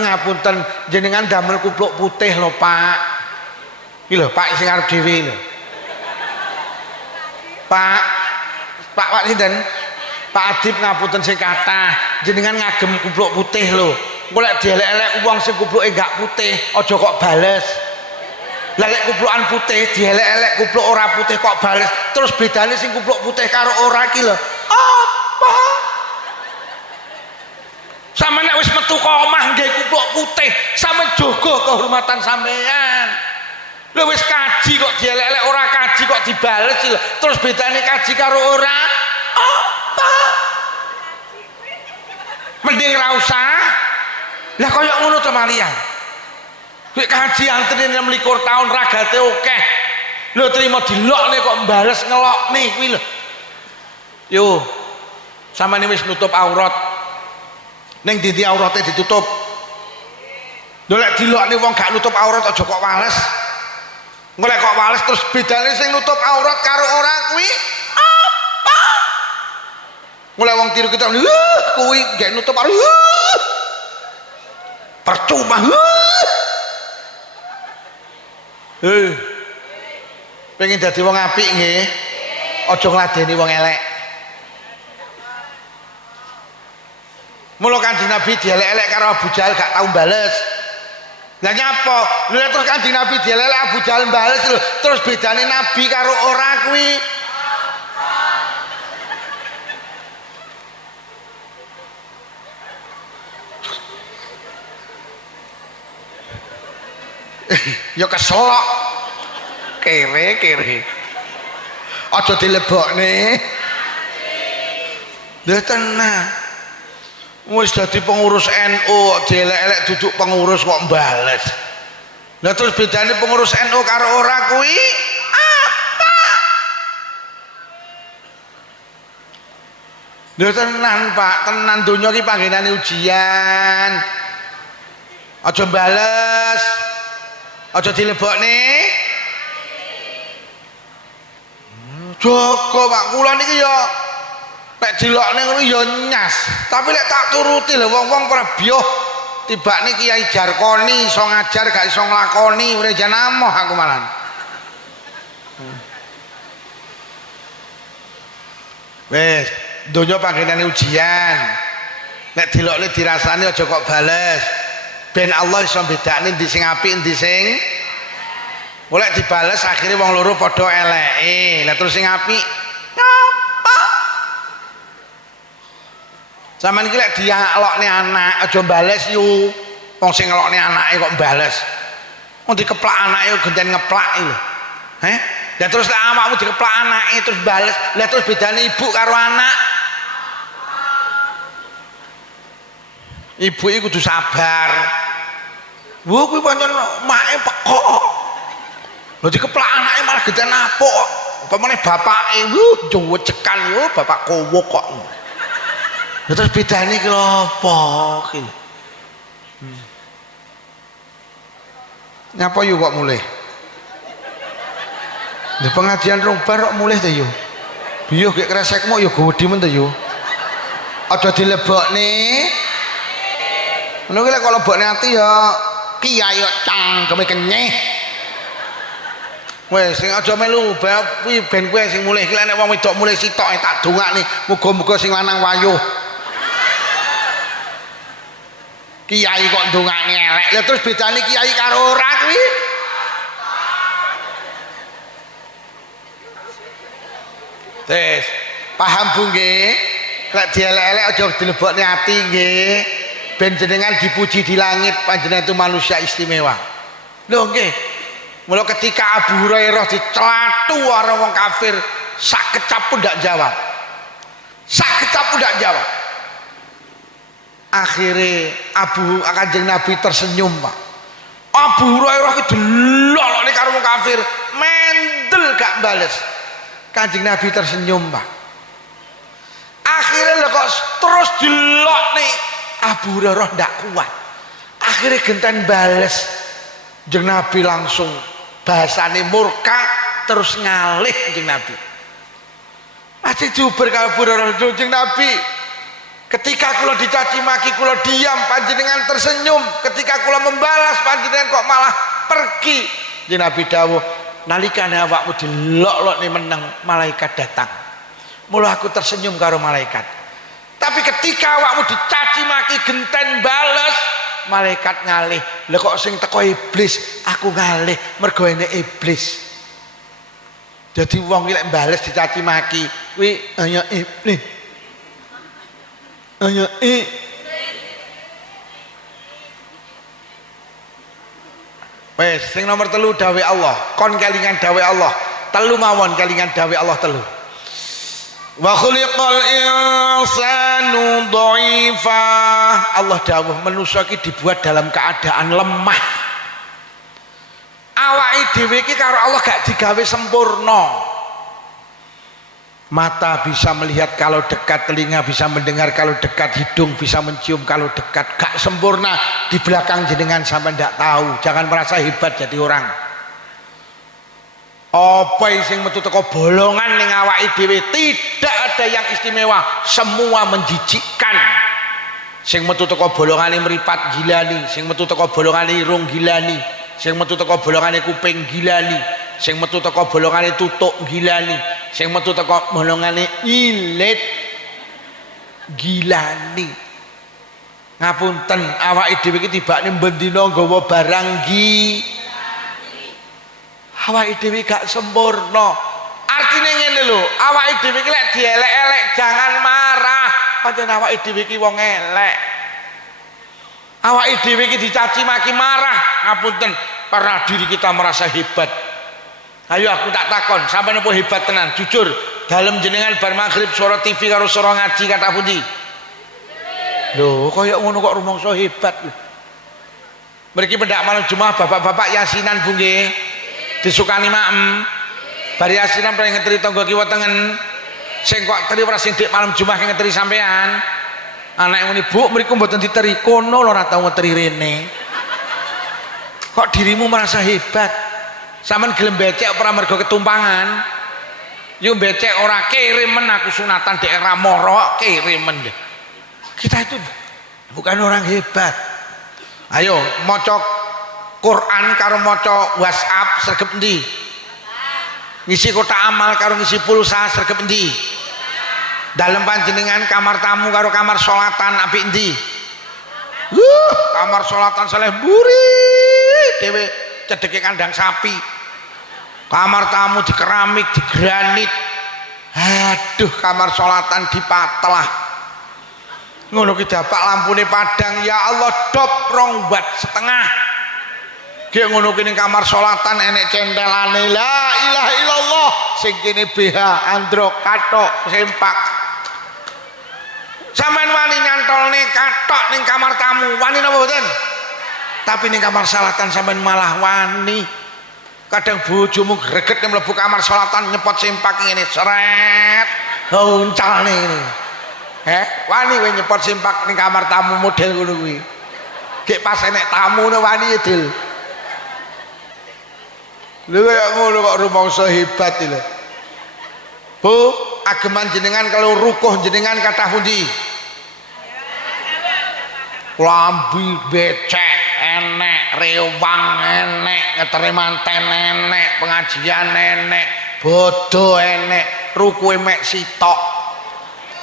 ngapunten jenengan damel kupluk putih lho Pak. Iki lho Pak sing arep dhewe lho. Pak sinten? Pak Adib ngapunten sing kathah jenengan ngagem kupluk putih lho. Engko lek dielek-elek wong sing kupluke gak putih aja kok bales. Lah lek kuplukan putih dielek-elek kupluk ora putih kok bales. Terus bedane sing kupluk putih karo ora iki lho. Apa? Sampeyan nek wis metu ka omah nggih kupluk putih, sampeyan jaga kehormatan sampeyan. Lha wis kaji kok dielek-elek ora kaji kok dibales lho. Terus bedane kaji karo ora? Apa? Mending ra usah. Lah kaya ngono to malian. Nek kaji antri 26 tahun ragate akeh. Lho trimo dilokne kok mbales ngelokne kuwi lho. Yo, sampeyan wis nutup aurat. Ning ndi aurate ditutup. Lho lek dilokne wong gak nutup aurat aja kok wales. Engko kok wales terus bedane sing nutup aurat karo ora kuwi apa? Mulai wong tiru kita kuwi gak nutup aurat. Percuma. Pengen dadi wong apik nggih. Aja ngladeni wong elek. Mula Kanjeng Nabi dielek-elek karo Abu Jahal gak tau bales. Lah nyapa? Lha terus Kanjeng Nabi dielek Abu Jahal bales lho. Terus bedane Nabi karo ora kuwi Ya keselok. Kere. Aja dilebokne. Lha tenan. Wis dadi pengurus NU dielek-elek duduk pengurus kok mbales. Lah terus bedane pengurus NU karo ora kuwi apa? Lha tenan Pak, tenan donya iki panggenane ujian. Aja mbales. Aja dilebokne. Joko Pak kula niki ya nek dilokne ngono ya nyas, tapi lek tak turuti lho wong-wong ora biyoh tibakne Kiai Jarkoni iso ngajar gak iso nglakoni ora jan amoh aku malan. Wes, donya panggenane ujian. Nek dilokne dirasani aja kok bales. Ben Allah iso bedakne ndi sing apik ndi sing oleh dibales akhirnya wong loro padha eleke. Lah terus sing apik ngapa? Sampeyan iki lek dialokne anak aja bales yo. Wong sing ngelokne anake kok bales. Wong dikeplak anake genten ngeplak lho. Heh? Lah terus lek awakmu dikeplak anake terus bales, lah terus bedane ibu karo anak. Ibu iki kudu sabar. Wo kuwi pancen make pekok. Lho dikeplak anake malah geden apuk. Upamane bapake jowecekan yo bapak kowo kok. Lha terus bedane iki lho apa iki? Nyapa yo kok mulih? Di pengajian rongbar kok mulih ta yo? Biyo gek kresekmu yo gowedi men ta yo. Aja dilebokne. Ngono ki lek kok lebokne ati ya kiai yo cangkeme kenyeh. Wes sing aja melu kuwi ben kowe sing mulih iki nek wong wedok mulih sitoke tak dongakne muga-muga sing lanang wayuh. Kiai kok ndongakne elek. Lah terus bedane kiai karo ora kuwi? Tes, paham Bu nggih? Lek dielek-elek aja dilebokne ati nggih. Ben jenengan dipuji di langit panjenengan itu manusia istimewa. Lho nggih. Mula ketika Abu Hurairah dicelatu orang wong kafir, sak kecap pun ndak jawab. Sak kecap pun ndak jawab. Akhirnya Kanjeng Nabi tersenyum Pak. Abu Hurairah ki delok nek karo wong kafir, mendel gak bales. Kanjeng Nabi tersenyum Pak. Akhirnya kok terus delok nih Abu Hurairah ndak kuat. Akhirnya genten bales. Kanjeng Nabi langsung bahasane murka terus ngalih Kanjeng Nabi. Masih juber karo Abu Hurairah Kanjeng Nabi. Ketika kula dicaci maki kula diam panjenengan tersenyum, ketika kula membalas panjenengan kok malah pergi. Kanjeng Nabi dawuh, nalikane awakmu dilok-lok nih meneng malaikat datang. Mula aku tersenyum karo malaikat. Tapi ketika awakmu dicaci maki genten bales, malaikat ngalih. Lah kok sing teko iblis, aku ngalih mergo ene iblis. Jadi wong iki lek bales dicaci maki kuwi hanya iblis. Hanya wes sing nomor telu dawe Allah, kon kelingan dawe Allah. Telu mawon kelingan dawe Allah telu. Wa khuliqal insanu dhaifa. Allah dawuh manusia iki dibuat dalam keadaan lemah. Awake dhewe iki karo Allah gak digawe sempurna. Mata bisa melihat kalau dekat, telinga bisa mendengar kalau dekat, hidung bisa mencium kalau dekat. Gak sempurna. Di belakang jenengan sampai ndak tahu. Jangan merasa hebat jadi orang. Apa sing metu teko bolongan ning awake dhewe, tidak ada yang istimewa, semua menjijikkan. Sing metu teko bolongane mripat gilani, sing metu teko bolongane irung gilani, sing metu teko bolongane kuping gilani, sing metu teko bolongane tutuk gilani, sing metu teko bolongane ilit gilani. Ngapunten awake dhewe iki tibane bendina nggawa barang awake dhewe gak sempurna. Artine ngene lho, awake dhewe iki lek dielek-elek jangan marah. Pancen awake dhewe iki wong elek. Awake dhewe iki dicaci maki marah, ngapunten. pernah diri kita merasa hebat. Ayo aku tak takon, sampeyan apa hebat tenan? Jujur, dalem jenengan bar maghrib suara TV karo suara ngaji kata pundi? Lho, kaya ngono kok rumangsa hebat lho. Mriki pendak malam Jumat bapak-bapak yasinan Bu nggih. Disukani maem. Bar yasinan pring ngetri tangga kiwa tengen. Sing kok teri ora sing dik malam Jumat ngetri sampean. Anak ngene Bu, mriku mboten diteri kono lho ora tau ngetri rene. Kok dirimu merasa hebat? Sampeyan gelem becek ora mergo ketumpangan? Yo becek ora kirimen aku sunatan dek ra moro kirimen. Kita itu bukan orang hebat. Ayo maca Quran karo maca WhatsApp sregep endi? Ngisi kotak amal karo ngisi pulsa sregep endi? Dalem panjenengan kamar tamu karo kamar sholatan apik endi? Kamar sholatan saleh buri dhewe cedeke kandang sapi. Kamar tamu di keramik, di granit. Aduh, kamar sholatan di patelah. Ngono ki dapak lampune padang, ya Allah dop rong watt setengah. Ki ngono ki ning kamar sholatan enek centelane la ilaha illallah, sing kene BH andro katok sempak. Sampeyan wani nyantolne katok ning kamar tamu, wani napa mboten? Tapi ning kamar sholatan sampeyan malah wani. Kadang bojomu greget mlebu kamar sholatan nyepot sempak ngene seret uncalne ngene. Wani kowe nyepot sempak ning kamar tamu model ngono kuwi. Gek pas enek tamu wani ya, Dil. Lha kaya ngono kok rumangsa hebat lho. Bu, ageman jenengan kalau rukuh jenengan kathah pundi? Lambi becek enek, rewang enek, ngetremanten enek, pengajian enek, bodoh enek, rukuhe mek sitok.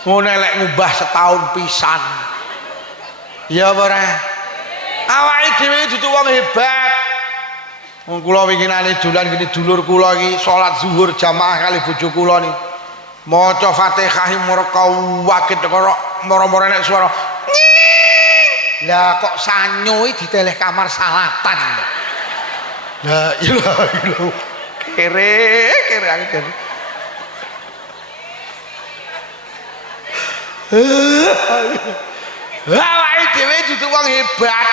Ngono lek ngubah setahun pisan. Ya ora? Awake dhewe dudu wong hebat. Wong kula winginane dolan gini dulur kula iki salat zuhur jamaah kali bojo kula niki. Maca Fatihah mereka wakit karo moro-moro nek swara. Lah kok sanyo iki diteleh kamar salatan. La ilaha illallah. Kere aku. Awake dhewe dudu wong hebat.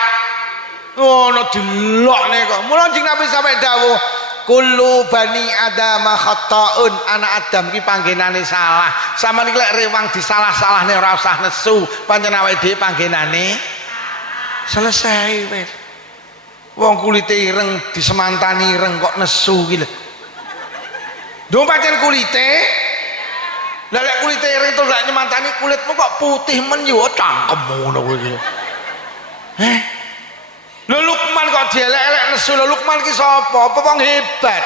Ngono delokne kok. Mula Kanjeng Nabi sampe dawuh, kullu bani adama khata'un, anak Adam ki panggenane salah. Sampeyan iki lek rewang disalah-salahne ora usah nesu, pancen awake dhewe panggenane selesai wis. Wong kulite ireng disemantani ireng kok nesu ki lho. Lho pancen kulite. Lah lek kulite ireng terus lek nyemantani kulitmu kok putih men yo cangkem ngono kowe iki. Lho Lukman kok dielek-elek nesu. Lho Lukman ki sapa? Apa wong hebat?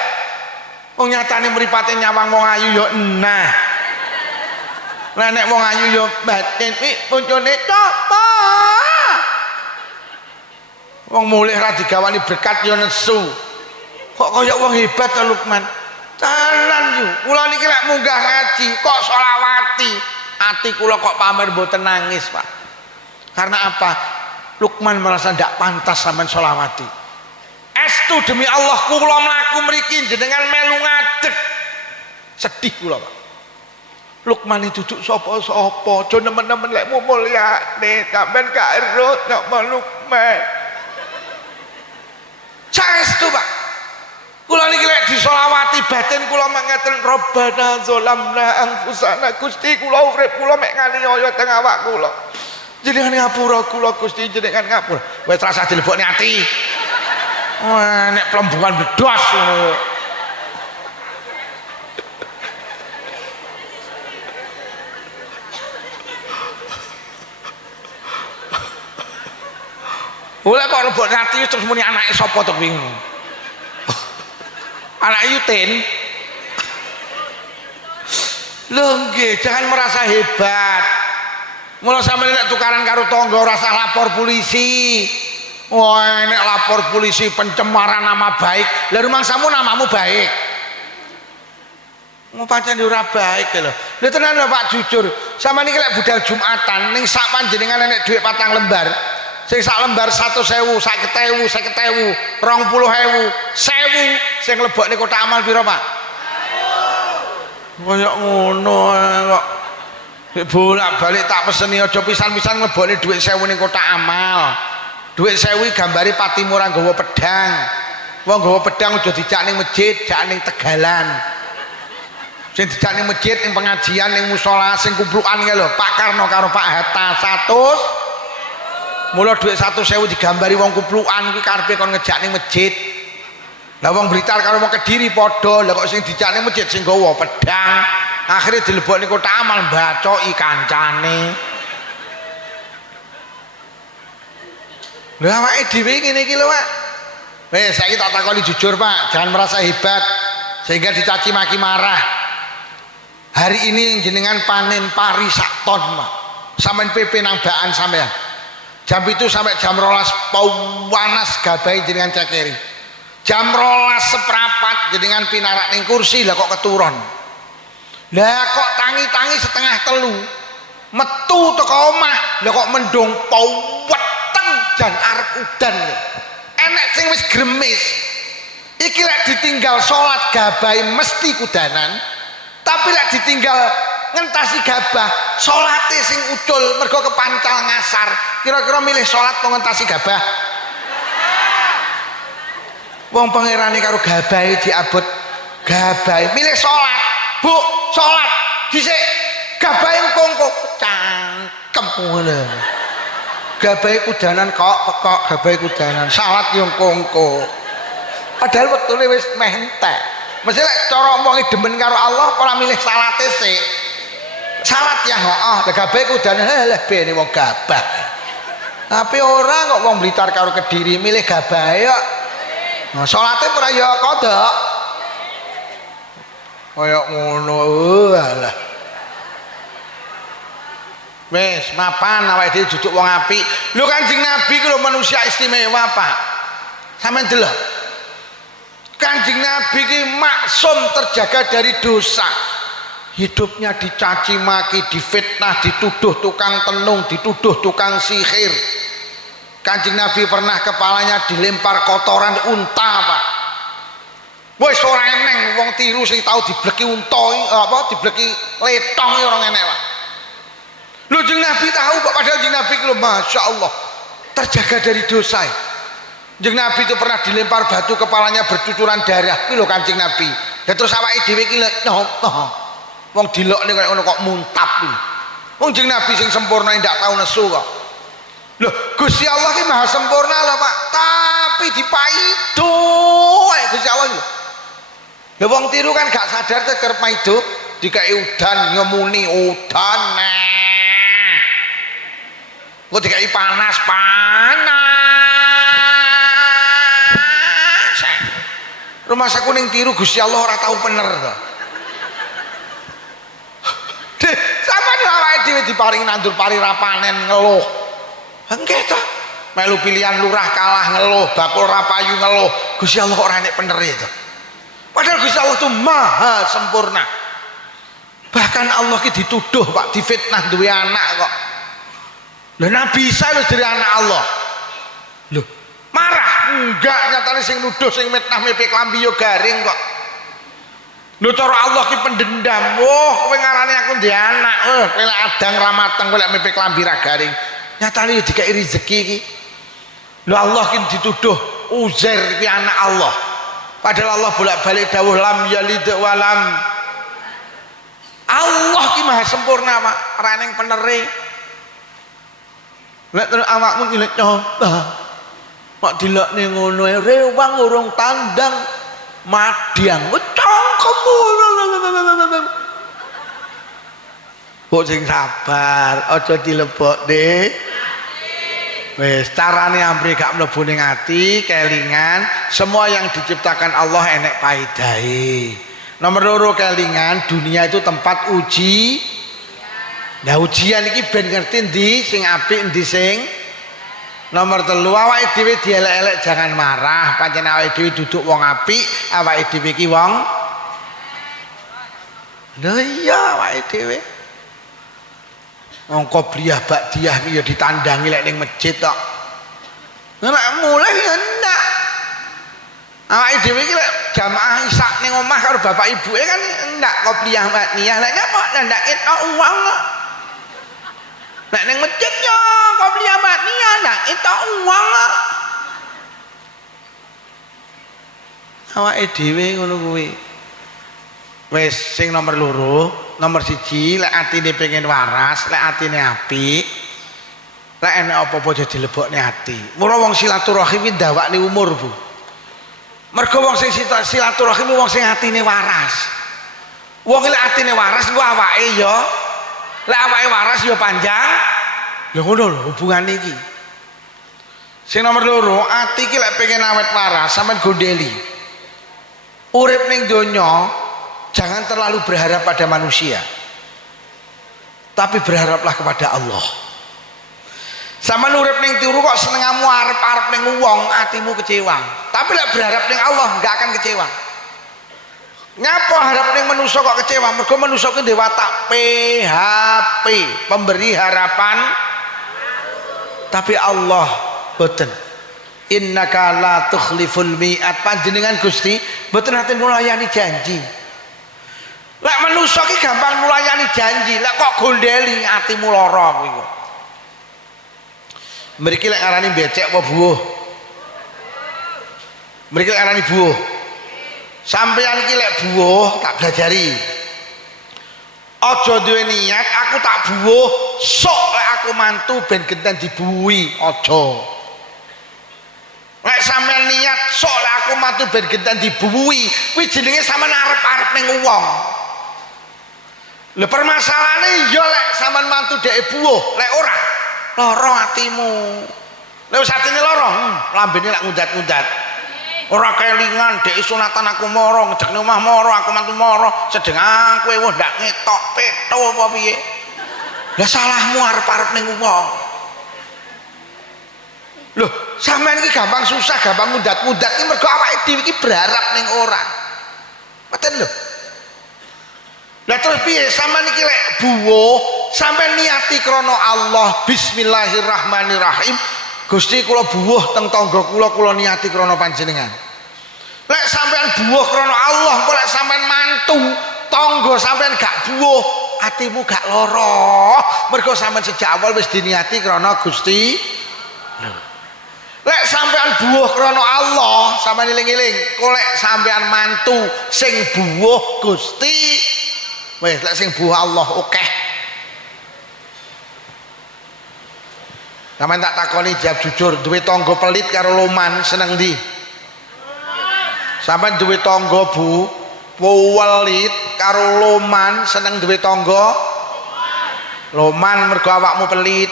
Wong nyatane mripate nyawang wong ayu yo enah. Lah nek wong ayu yo batin iki boncone coba. Wong mulih ra digawani berkat yo nesu. Kok kaya wong hebat to Lukman? Tenan yo. Kula niki lek munggah ngaji kok sholawati. Ati kula kok pamer mboten nangis, Pak. Karena apa? Lukman merasa tidak pantas sampean sholawati. Estu demi Allah kula mlaku mriki jenengan melu ngadeg. Sedih kula, Pak. Lukman itu duduk sapa-sapa, aja nemen-nemen lek mulyane sampean gak erut nek Lukman. Saestu, Pak. Kula niki lek disolawati batin kula mengatakan Rabbana zalamna anfusana, Gusti kula urip kula mek nganiaya teng awak kula. Jenengan ngapura kula Gusti, jenengan ngapura. Wis rasah dilebokne ati. Wah, nek plembungan bledhos ngono. Oleh kok lebokne ati terus muni anake sapa to kuwi. Anak Yutin. Lho nggih, jangan merasa hebat. Mula sampe nek tukaran karo tangga ora usah lapor polisi. Wah, nek lapor polisi pencemaran nama baik. Lah rumangsamu namamu baik. Mau pancen ora baik lho. Lha tenan lho Pak jujur. Sampeyan iki lek budal Jumatan ning sak panjenengan nek dhuwit 4 lembar. Sing sak lembar 100.000, 50.000, 50.000, 20.000, 1.000 sing mlebokne kotak amal pira, Pak? Kayak ngono kok. Bolak-balik tak peseni aja pisan-pisan mlebokne dhuwit 1.000 ning kotak amal. Dhuwit 1.000 gambari patimu ora nggawa pedang. Wong nggawa pedang aja dijak ning masjid, jak ning tegalan. Sing dijak ning masjid, ning pengajian, ning musala, sing kumplukan kae lho, Pak Karno karo Pak Hatta 100. Mula duit 100.000 digambari wong kuplukan kuwi karepe kon ngejak ning masjid. Lah wong Blitar karo wong Kediri padha, lah kok sing dijak ning masjid sing nggawa pedang, akhire dilebokne kotak amal mbacoki kancane. Lah awake dhewe ngene iki lho, Pak. Wes saiki tak takoni jujur, Pak, jangan merasa hebat sehingga dicaci maki marah. Hari ini jenengan panen pari sak ton, Pak. Sampeyan PP nang baan sampean. Jam itu sampai jam 12 panas gabai jenengan cekeri. Jam 12 seprapat jenengan pinarak ning kursi lah kok keturun. Lah kok tangi-tangi setengah telu metu teko omah lah kok mendung weteng jan arep udan. Enek sing wis gremis. Iki lek ditinggal salat gabai mesti kudanan. Tapi lek ditinggal ngentasi gabah salate sing ucul mergo kepancal ngasar. Kira-kira milih salat apa ngentasi gabah? Wong pangerane karo gabahe diabot gabahe milih salat. Bu, salat dhisik gabahe kongko cangkem ngono. Gabahe kudanan kok pekok gabahe kudanan, salat yo kongko. Padahal wektune wis meh entek. Mesti lek cara omongi demen karo Allah ora milih salate sik. Salat ya heeh, gabahe kudanan leh bene wong gabah. Tapi ora kok wong Blitar karo Kediri milih gabahe kok. Nah, salate ora ya kodok. Kaya ngono alah. Wes mapan awake dhewe duduk wong apik. Lho Kanjeng Nabi ku lho manusia istimewa, Pak. Sampeyan delok. Kanjeng Nabi ki maksum terjaga dari dosa. Hidupnya dicaci maki, difitnah, dituduh tukang tenung, dituduh tukang sihir. Kanjeng Nabi pernah kepalanya dilempar kotoran unta, Pak. Wis ora eneng wong tiru sing tau dibleki unta apa dibleki letong ora enek, Pak. Lho Kanjeng Nabi tahu kok, padahal Kanjeng Nabi lho Masya Allah terjaga dari dosa. Kanjeng Nabi itu pernah dilempar batu kepalanya bercucuran darah. Kuwi lho Kanjeng Nabi. Dan terus awake dhewe iki nyoh. Wong dilokne kaya ngono kok muntap iki. Wong Kanjeng Nabi sing sempurna ndak tau nesu kok. Loh, Gusti Allah ki maha sempurna lho, Pak. Tapi dipaido ae Gusti Allah iki. Lah wong tiru kan gak sadar teker paido, dikai udan ngemuni udan. Kok dikai panas. Rumah saku ning tiru Gusti Allah ora tau bener to. Sampeyan awake dhewe diparingi nandur pari ra panen ngeluh. Engke to. Melu pilihan lurah kalah ngeluh, bakul ra payu ngeluh. Gusti Allah ora nek bener itu. Padahal Gusti Allah itu maha sempurna. Bahkan Allah ki dituduh, Pak, difitnah duwe anak kok. Lah Nabi Isa lho dari anak Allah. Loh, marah enggak nyatane sing nuduh sing mitnah mimpi klambi yo garing kok. Lho cara Allah ki pendendam. Wah, kowe ngarani aku ndek anak, kowe lek adang ra mateng kowe lek mimpi klambi ra garing. Nyatane yo dikai rezeki iki. Lho Allah ki dituduh Uzair ki anak Allah. Padahal Allah bolak-balik dawuh lam yalid wa lam. Allah ki maha sempurna, Pak. Ora eneng penere. Lek awakmu ngilik contoh. Mak dilokne ngono ae rewang urung tandang madiang cangkemmu. Kok sing sabar, aja dilebokne. Wis carane ampre gak mlebu ning ati, kelingan, semua yang diciptakan Allah enek paidahe. Nomor 2 kelingan, dunia itu tempat uji. Nah ujian iki ben ngerti ndi sing apik ndi sing. Nomor 3 awake dhewe dielek-elek jangan marah, pancen awake dhewe duduk wong apik, awake dhewe iki wong. Lho iya awake dhewe. Wong qobliyah ba'diyah iki ya ditandangi lek ning masjid tok. Nek mulai ya ndak. Awake dhewe iki lek jamaah isak ning omah karo bapak ibuke kan ndak qobliyah batniyah. Lek nyapa ndak etok uang kok. Nek ning masjid yo qobliyah batniyah ndak etok uang kok. Awake dhewe ngono kuwi. Wis sing nomor loro, nomor siji lek atine pengen waras, lek atine apik, lek enek apa-apa aja dilebokne ati. Mula wong silaturahim iki ndawakne umur, Bu. Mergo wong sing silaturahim wong sing atine waras. Wong lek atine waras ku awake ya, lek awake waras ya panjang. Lha ngono lho hubungane iki. Sing nomor loro, ati iki lek pengen awet waras sampean gondeli. Urip ning donya jangan terlalu berharap pada manusia, tapi berharaplah kepada Allah. Sama urip ning tiru kok senengamu arep-arep ning wong, atimu kecewa. Tapi lek berharap ning Allah enggak akan kecewa. Ngapa harap ning manusia kok kecewa? Mergo manusia ki dewa tak PHP, pemberi harapan. Tapi Allah boten. Innaka la tukhliful mi'at. Panjenengan Gusti boten nate nulayani janji. Lek manusa ki gampang nulayani janji, lek kok gondeli atimu lara kuwi kok. Mriki lek ngarani becek apa buuh? Mriki lek ngarani buuh. Sampeyan iki lek buuh tak belajari. Aja duwe niat aku tak buuh, sok lek aku mantu ben genten dibuwi, aja. Lek sampeyan niat sok lek aku mantu ben genten dibuwi, kuwi jenenge sampean arep-arep ning wong. Lha permasalahane ya lek sampean mantu dhek buuh, lek ora lara atimu. Lek wis atine lara, lambene lek ngundat-ngundat. Ora kelingan dhek sunatan aku mara, ngejekne omah mara, aku mantu mara, sedeng aku wis ndak ngetok peto apa piye. Lah salahmu arep-arep ning wong. Loh, sampean iki gampang susah, gampang ngundat-ngundat iki mergo awake dhewe iki berharap ning ora. Ngoten lho. Lah terus piye sampean iki lek buwo, sampean niati krana Allah, bismillahirrahmanirrahim. Gusti kula buwuh teng tangga kula niati krana panjenengan. Lek sampean buwuh krana Allah, kok lek sampean mantu tangga sampean gak buwuh, atimu gak lara. Mergo sampean sejak awal wis diniati krana Gusti. Lek sampean buwuh krana Allah, sampean eling-eling, kok lek sampean mantu sing buwuh Gusti, wis lek sing buwuh Allah akeh. Sampeyan tak takoni jawab jujur, duwe tangga pelit karo loman seneng ndi? Sampeyan duwe tangga Bu, pelit karo loman seneng duwe tangga? Loman mergo awakmu pelit.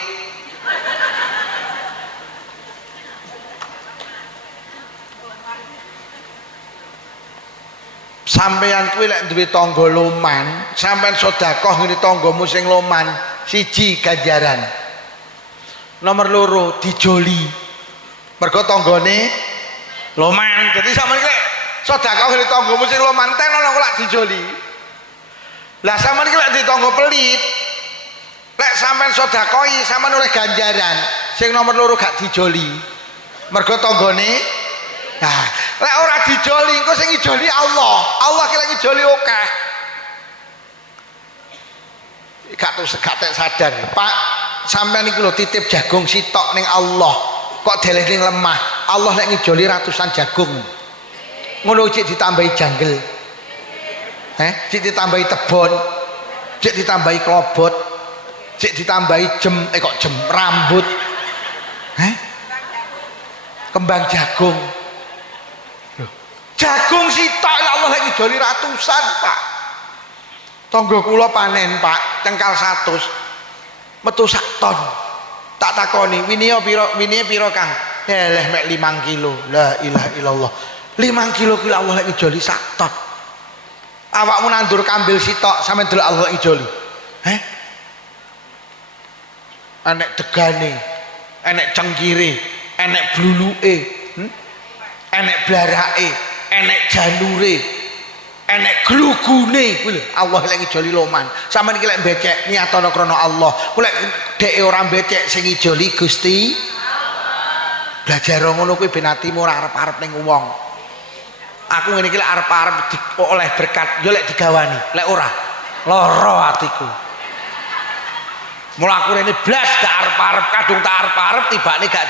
Sampeyan kuwi lek duwe tangga loman, sampeyan sedekah ngene tanggamu sing loman, siji ganjaran. Nomor loro dijoli. Mergo tanggane loman. Jadi sampeyan iki sedekah ngene tanggamu sing loman ten ana kok lak dijoli. Lah sampeyan iki lek di tangga pelit, lek sampeyan sedekahi sampeyan oleh ganjaran. Sing nomor loro gak dijoli. Mergo tanggane nah, lek ora dijoli, engko sing ngijoli Allah. Allah ki lek ngijoli akeh. Gak sadar, Pak. Sampeyan iki lho titip jagung sitok ning Allah. Kok deleh lemah. Allah lek ngijoli ratusan jagung. Ngono cek ditambahi janggel. Cek ditambahi tebon. Cek ditambahi klobot. Cek ditambahi jem rambut. Kembang jagung. Jagung sitok ya Allah lagi joli ratusan Pak. Tangga kula panen Pak, cengkal 100 metu sak ton. Tak takoni winiya pira Kang? Eleh mek 5 kilo. La ilaha illallah. 5 kilo ki Allah lagi joli sak ton. Awakmu nandur kambil sitok sampe delok Allah lagi joli. Enek degane, enek cengkire, enek bluluke, enek blarake, enek janure, enek glugune kuwi lho. Allah lek ngijoli loman. Sampeyan iki lek becek niatono krana Allah. Ku lek dhek ora becek sing ngijoli Gusti Allah. Belajar ngono kuwi ben atimu ora arep-arep ning wong. Aku ngene iki lek arep-arep oleh berkat yo lek digawani, lek ora lara atiku. Mula aku rene blas gak arep-arep, kadung tak arep-arep tibane gak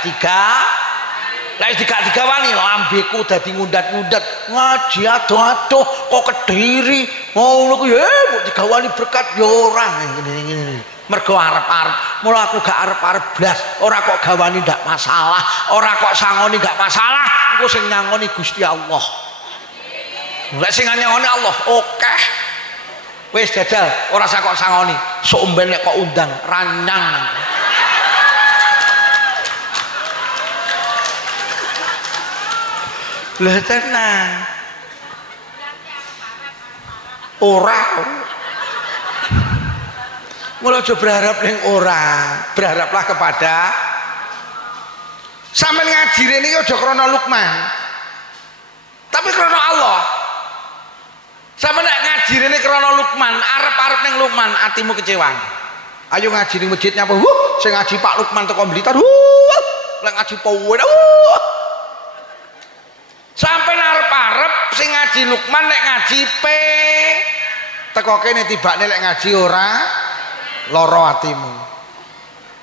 lek gak digawani lambeku dadi ngundat-ngundat ngaji adoh-adoh kok Kediri ngono ku ya mbok digawani berkat yo ora ngene. Mergo arep-arep, mula aku gak arep-arep blas, ora kok gawani ndak masalah, ora kok sangoni gak masalah, engko sing nyangoni Gusti Allah. Lek sing nyangoni Allah, oke. Wis jajal, ora usah kok sangoni, sok mben nek kok undang ranyang. Lah tenan. Ora. Mula aja berharap ning ora, berharaplah kepada sampean ngaji rene aja krana Lukman. Tapi krana Allah. Sampeyan nek ngaji rene krana Lukman, arep-arep ning Lukman, atimu kecewa. Ayo ngaji ning masjid nyapa, sing ngaji Pak Lukman teko Blitar. Lek ngaji Powen. Sampeyan arep-arep sing ngaji Lukman nek ngaji P. Teko kene tibane lek ngaji ora loro atimu.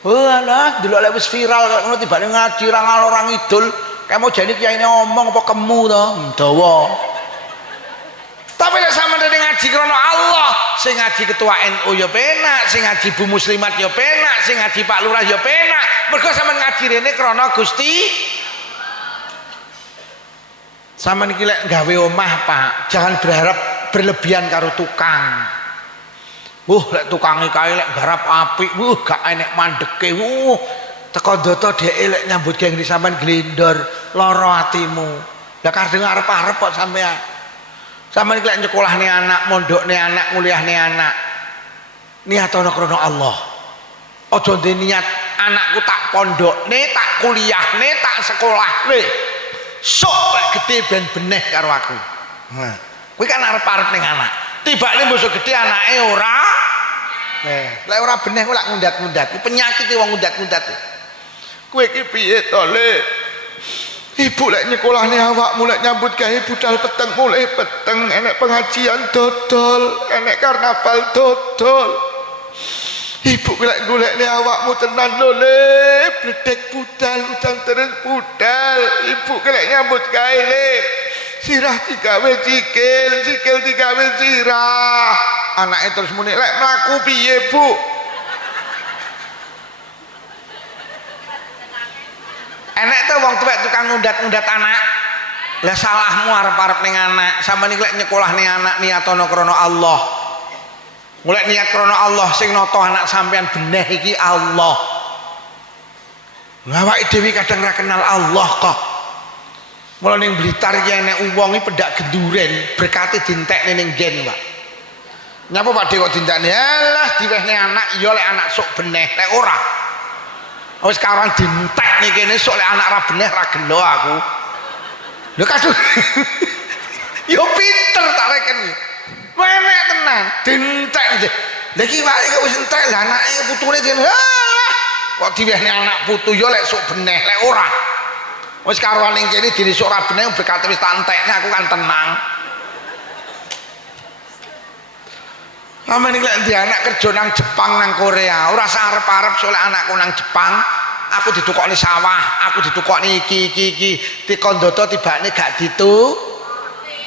Walah, delok lek wis viral kok ngono tibane ngaji ra ngalor ora ngidul, kayak mau jane kiyaine ngomong apa kemu to, dawa. Tapi lek sampeyan ngaji krana Allah, sing ngaji ketua NU ya penak, sing ngaji Bu Muslimat ya penak, sing ngaji Pak Lurah ya penak. Mergo sampeyan ngaji rene krana Gusti. Sampeyan iki lek gawe omah, Pak, jangan berharap berlebihan karo tukang. Lek tukange kae lek garap apik, gak enek mandeke. Teko ndoto dheke lek nyambut gawe sampean glendor, lara atimu. Lah kadang arep-arep kok sampean. Sampeyan iki lek nyekolahne anak, mondokne anak, nguliahne anak. Niatono krana Allah. Aja ndek niat anakku tak pondokne, tak kuliahne, tak sekolahne. Sok lek gedhe ben beneh karo aku. Nah, kuwi kan arep-arep ning anak. Tibane mbok gedhe anake ora. Lek ora beneh kok lak ngundat-ngundat. Penyakit wong ngundat-ngundat. Kowe iki piye to, Le? Ibu lek nyekolahne awakmu lek nyambut gawe budal peteng mulai peteng, enek pengajian dodol, enek karnaval dodol. Ibu lek golekne awakmu tenan lho, Le. Bledek budal, udan terus budal. Ibu lek nyambut gawe, Le. Sirah digawe sikil, sikil digawe sirah. Anake terus muni, lek mlaku piye, Bu? Enek tuh wong tuwek tukang ngundat-ngundat anak. Lah salahmu arep-arep ning anak. Sampeyan iki lek nyekolahne anak niatono krana Allah. Mulai niat krana Allah sing nata anak sampeyan beneh iki Allah. Awake dhewe kadang ra kenal Allah kok. Mula ning Blitar iki enek wong iki pendak genduren, berkate dintekne ning gen, Pak. Nyapa Pak Dewa dintekne? Alah diwehne anak ya lek anak sok beneh, lek ora. Wis karang dintekne kene sok lek anak ra beneh ra gelo aku. Lho kadung. Yo pinter tak reken. Enek tenan, dintek iki. Lah iki wae kok wis entek lah anake putune dene. Alah kok diwehne anak putu ya lek sok beneh, lek ora. Wis karuan ning kene dene sok ora beneh berkate wis tak entekne aku kan tenang. Amen iki lek ndek anak kerja nang Jepang nang Korea, ora sarep-arep soleh anakku nang Jepang, aku ditukokne sawah, aku ditukokne iki. Dikondota tibane gak ditu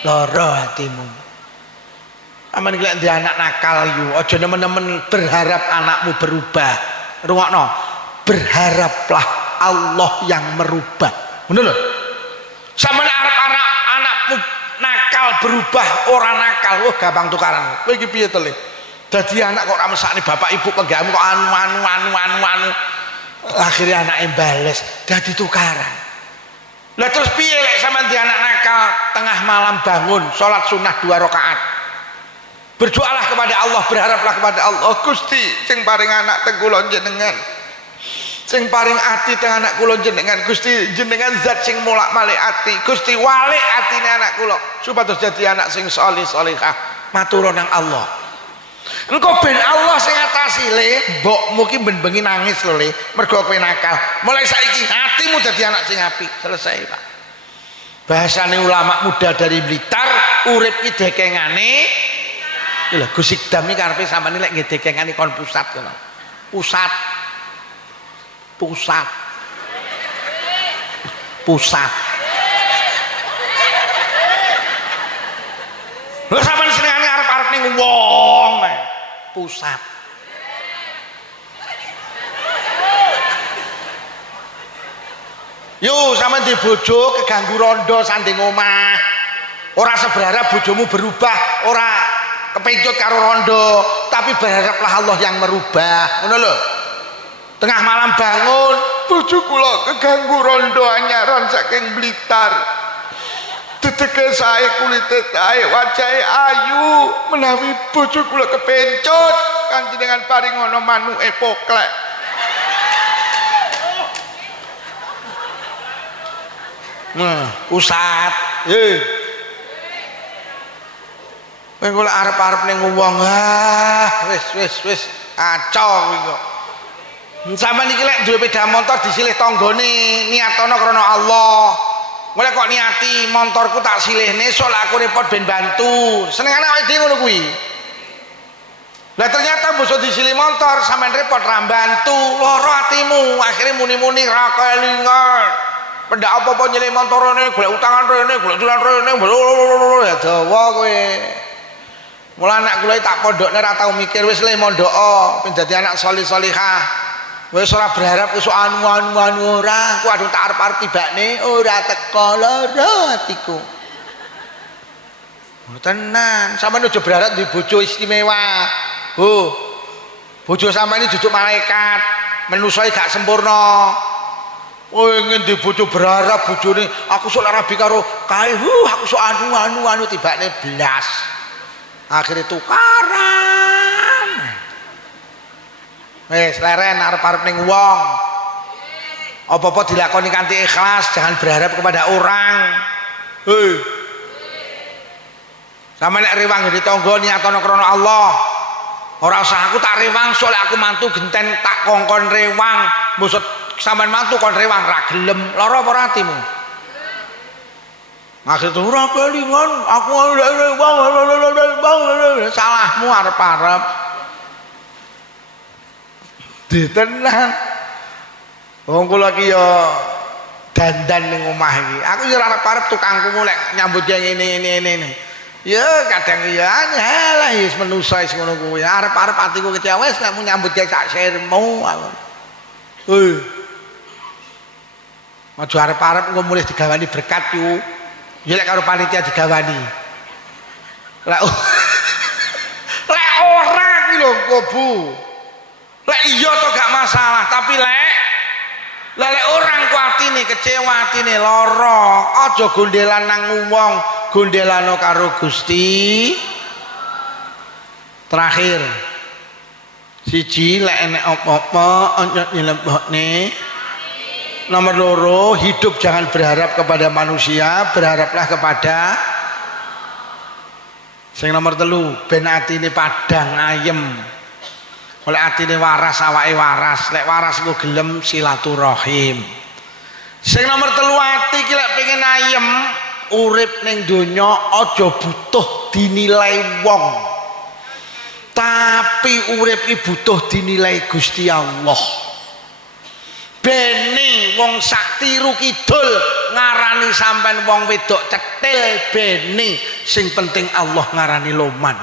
lara hatimu. Amen iki lek ndek anak nakal yu, aja nemen-nemen berharap anakmu berubah. Rungokno. Berharaplah Allah yang merubah. Ngono lho. Sampeyan arep anakmu nakal berubah, ora nakal, gampang tukaran. Kowe iki piye to, Le? Dadi anak kok ora mesakne bapak ibu kegamu kok anu. Akhirnya anake bales, dadi tukaran. Lah terus piye lek sampean di anak nakal tengah malam bangun salat sunah 2 rakaat. Berdoalah kepada Allah, berharaplah kepada Allah. Gusti sing paring anak teng kula jenengan. Sing paring ati teng anak kula jenengan. Gusti jenengan zat sing molak-malik ati. Gusti walik atine anak kula supados dadi anak sing saleh salehah. Matur nang Allah. Engko ben Allah sing ngatasi le, mbokmu ki ben bengi nangis lho le, mergo kowe nakal. Mulai saiki hatimu dadi anak sing apik, selesai Pak. Bahasane ulama muda dari Blitar, urip ki dekengane lho Gus Ikdam iki karepe sampeyan lek nggih dekengane kon pusat ngono. Pusat. Pusat. Pusat. Lha sampeyan senengane arep-arep ning wong pusat. Yo sampeyan di bojo keganggu rondo sanding omah. Ora seberharap bojomu berubah, ora kepencut karo rondo, tapi berharaplah Allah yang merubah. Ngono lho. Tengah malam bangun, bojo kula keganggu rondo anyaran saking Blitar. Dedeke sae kulite tae wajahe ayu menawi bojo kula kepencut kanjenengan paring ngono manuke poklek. Nah, Ustaz, kowe kok arep-arep ning wong wis aco kuwi kok. Sampeyan iki lek duwe sepeda motor disilih tanggane niatono krana Allah. Mulai kok niati motorku tak silihne sok aku repot ben bantu. Senengane awake dhewe ngono kuwi. Lah ternyata bosok disilih motor sampean repot ra bantu, lara atimu, akhire muni-muni ra kelingan. Pendak apa-apa nyilih montorane golek utangan rene, golek tulan rene, ya dawa kowe. Mula anak kula tak pondokne ra tau mikir wis le mondoko ben dadi anak salih-salihah. Wis ora berharap iso anu ora, ku adung tak arep-arep tibane ora teko lara atiku. Tenan, sampeyan aja berharap di bojo istimewa. Bojo sampeyan iki duduk malaikat, menusoi gak sempurna. Ngendi bojo berharap bojone aku sok rabi karo kae, aku sok anu tibane blas. Akhire tukaran. Wis leren arep-arep ning wong. Apa-apa dilakoni kanthi ikhlas, jangan berharap kepada orang. Sampe nek rewang di tangga niatono krana Allah. Ora usah aku tak rewang soalnya aku mantu genten tak kongkon rewang. Maksud sampean mantu kon rewang ra gelem, lara apa atimu? Maksud ora kelingan, aku rewang salahmu arep-arep. Ditenan. Wong kula ki ya dandan ning omah iki. Aku ya arep-arep tukangku mulek nyambut yang ini. Ya kadang ya lah wis menungsa wis ngono kuwi. Arep-arep atiku kecewa wis nek nyambut gawe sak sirmu. Maju arep-arep engko mulih digawani berkat yo. Ya lek karo panitia digawani. Lek ora ki lho Bu. Lek iya to gak masalah, tapi lek orang ku atine kecewa, atine lara, aja gondelan nang wong, gondelano karo Gusti. Terakhir. Siji lek enek apa-apa aja nyelebokne. Nomor loro, hidup jangan berharap kepada manusia, berharaplah kepada sing nomor telu, ben atine padang ayem. Oleh atine waras awake waras, lek waras ku gelem silaturahim. Sing nomor telu ati ki lek pengen ayem urip ning donya aja butuh dinilai wong. Tapi urip iki butuh dinilai Gusti Allah. Bene wong sak tiru kidul ngarani sampean wong wedok cetil bene sing penting Allah ngarani loman.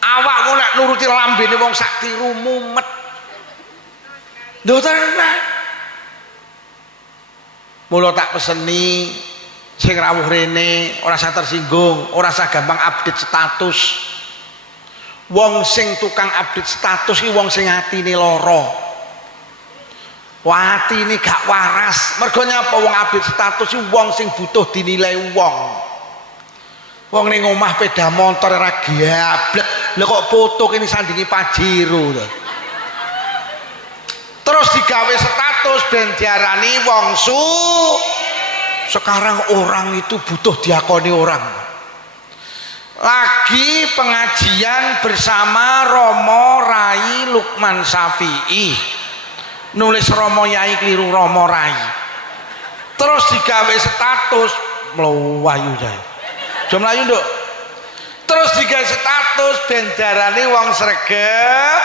Awakmu nek nuruti lambene wong sak tiru mumet. Lho tenan. Mula tak peseni sing rawuh rene ora usah tersinggung, ora usah gampang update status. Wong sing tukang update status iki wong sing atine lara. Wah atine gak waras. Mergo nyapa wong update status iki wong sing butuh dinilai wong. Wong ning omah sepeda motor ora gablek. Lha kok foto kene sandingi Pajero to. Terus digawe status ben diarani wong Sekarang orang itu butuh diakoni orang. lagi pengajian bersama Romo Rai Lukman Syafi'i, nulis Romo Yai keliru Romo Rai, terus digawe status melayu deh jam melayu nduk, terus digawe status bendarane wong sregep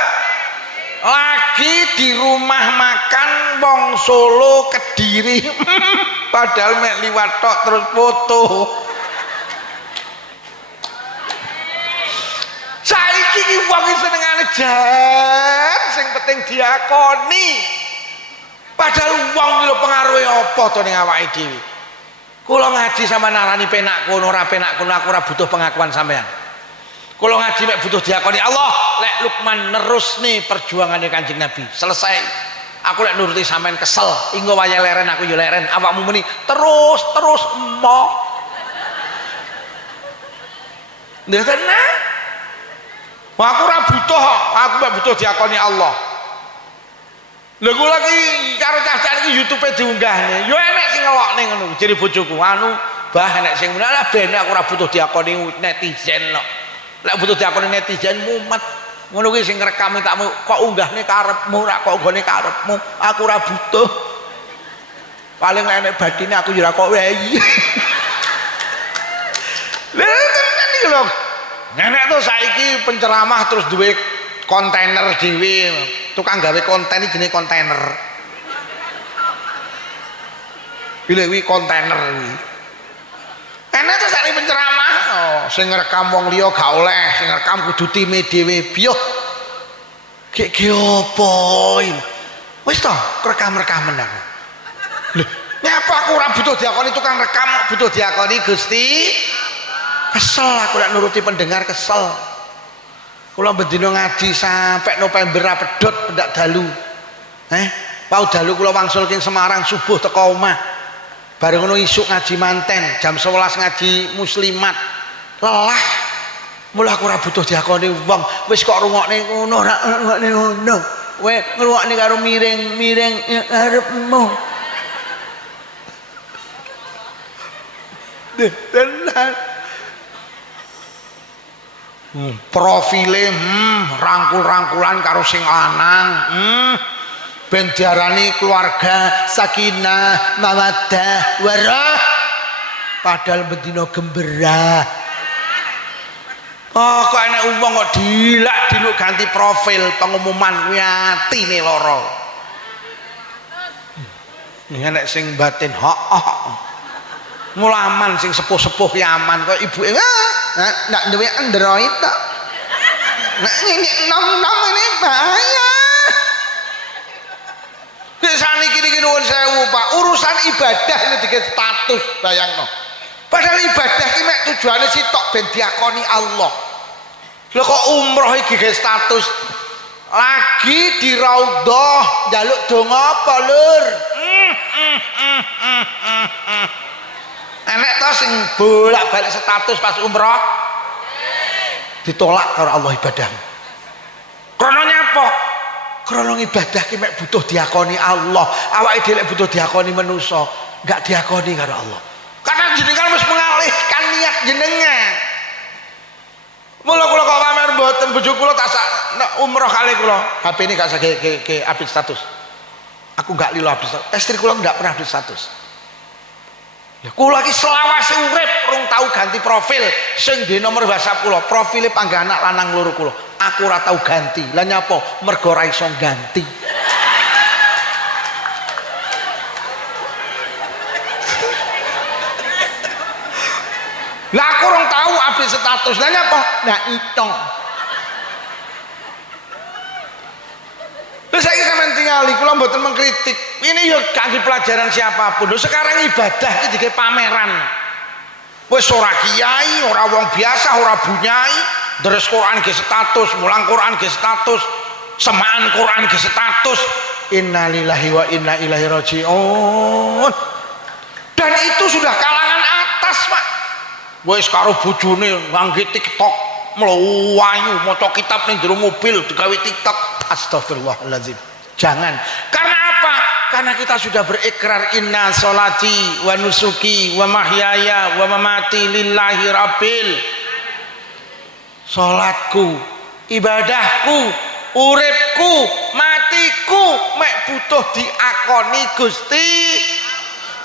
lagi di rumah makan wong Solo Kediri padahal mek liwat tok terus foto. Saiki ki wong senengane jan sing penting diakoni. Padahal wong iki lho pengaruhe apa to ning awake dhewe. Kula ngaji sama narani penak kono ora penak kono aku ora butuh pengakuan sampean. Kula ngaji mek butuh diakoni Allah. Lek Lukman nerusne perjuangane Kanjeng Nabi. Selesai. Aku lek nuruti sampean kesel. Inggo waya leren aku yo leren. Awakmu muni terus emoh. Nggih tenan. Aku ora butuh, aku mek butuh diakoni Allah. Lha kula iki karo cah-cah iki YouTube diunggahne. Yo enek sing ngelokne ngono. Jere bojoku, anu bah enek sing ngono lah ben aku ora butuh diakoni netizen kok. Lek butuh diakoni netizen mumet. Ngono kuwi sing ngrekam takmu kok unggahne karepmu ora kok nggone karepmu. Aku ora butuh. Paling lek enek badine aku yo ora kok weyi. Lha tenan iki lho. Nenek tuh saiki penceramah terus duwe kontainer dhewe. Tukang gawe konten iki jenenge kontainer. Pilih kuwi kontainer kuwi. Enek tuh saiki penceramah, oh, sing ngrekam wong liya gak oleh, sing ngrekam kudu time dhewe. Biyo. Gek apa iki? Wis to, rekam-rekaman aku. Lho, nyapa aku ora butuh diakoni tukang rekam, butuh diakoni Gusti. Kesel aku lek nuruti pendengar kesel. Kula bendina ngaji sampai November pedhot pendak dalu. Pau dalu kula wangsul king Semarang subuh teko omah. Bareng ngono isuk ngaji manten, jam 11 ngaji muslimat. Lelah. Mula aku ora butuh diakoni wong. Wis kok rungokne ngono ora rungokne ngono. Kowe ngrungokne karo miring-miring arepmu. Tenan. Profile rangkul-rangkulan karo sing lanang ben diarani keluarga sakinah mawaddah warah padahal bendina gembira. Oh kok enek wong kok dilak-diluk ganti profil pengumuman kuwi atine lara. Enek sing batin hok mulaman sing sepuh-sepuh Yaman kok ibuke nak duwe Android tok. Nak ini nom-nom ini bahaya. Saniki iki nuwun sewu Pak, urusan ibadah ini dikit status bayangno. Padahal ibadah iki mek tujuane sitok ben diakoni Allah. Lha kok umroh iki ge status lagi di raudhah njaluk donga apa lur? Enek to sing bolak-balik status pas umroh ditolak karo Allah ibadah. Krana nyapa? Krana ibadah ki mek butuh diakoni Allah. Awake dhewe lek butuh diakoni manusa, enggak diakoni karo Allah. Karena jenengan wis mengalihkan niat jenengan. Mula kula kok pamer mboten bojo kula tak umroh kali kula. HP ini gak saged ke update status. Aku enggak lilo update status. Istri kula enggak pernah update status. Ya kula iki selawase urip rung tau ganti profil sing di nomor WhatsApp kula, profile panggah anak lanang loro kula. Aku ora tau ganti. Lah nyapa? Mergo ora iso ganti. Lah aku rung tau update status. Lah nyapa? Nah itu. Terus saya sampean tingali, kula mboten mengkritik. Ini ya kangge pelajaran siapapun. Lho sekarang ibadah iki dike pameran. Wis ora kiai, ora wong biasa, ora bunyai, deres Quran ge status, mulang Quran ge status, semaan Quran ge status. Innalillahi wa inna ilaihi rajiun. Dan itu sudah kalangan atas, Pak. Wis karo bojone ngangge TikTok, mlayu maca kitab ning jero mobil digawe TikTok. Astagfirullahaladzim. Jangan. Karena apa? Karena kita sudah berikrar inna sholati wa nusuki wa mahyaya wa mamati lillahi rabbil. salatku, ibadahku, uripku, matiku mek butuh diakoni Gusti.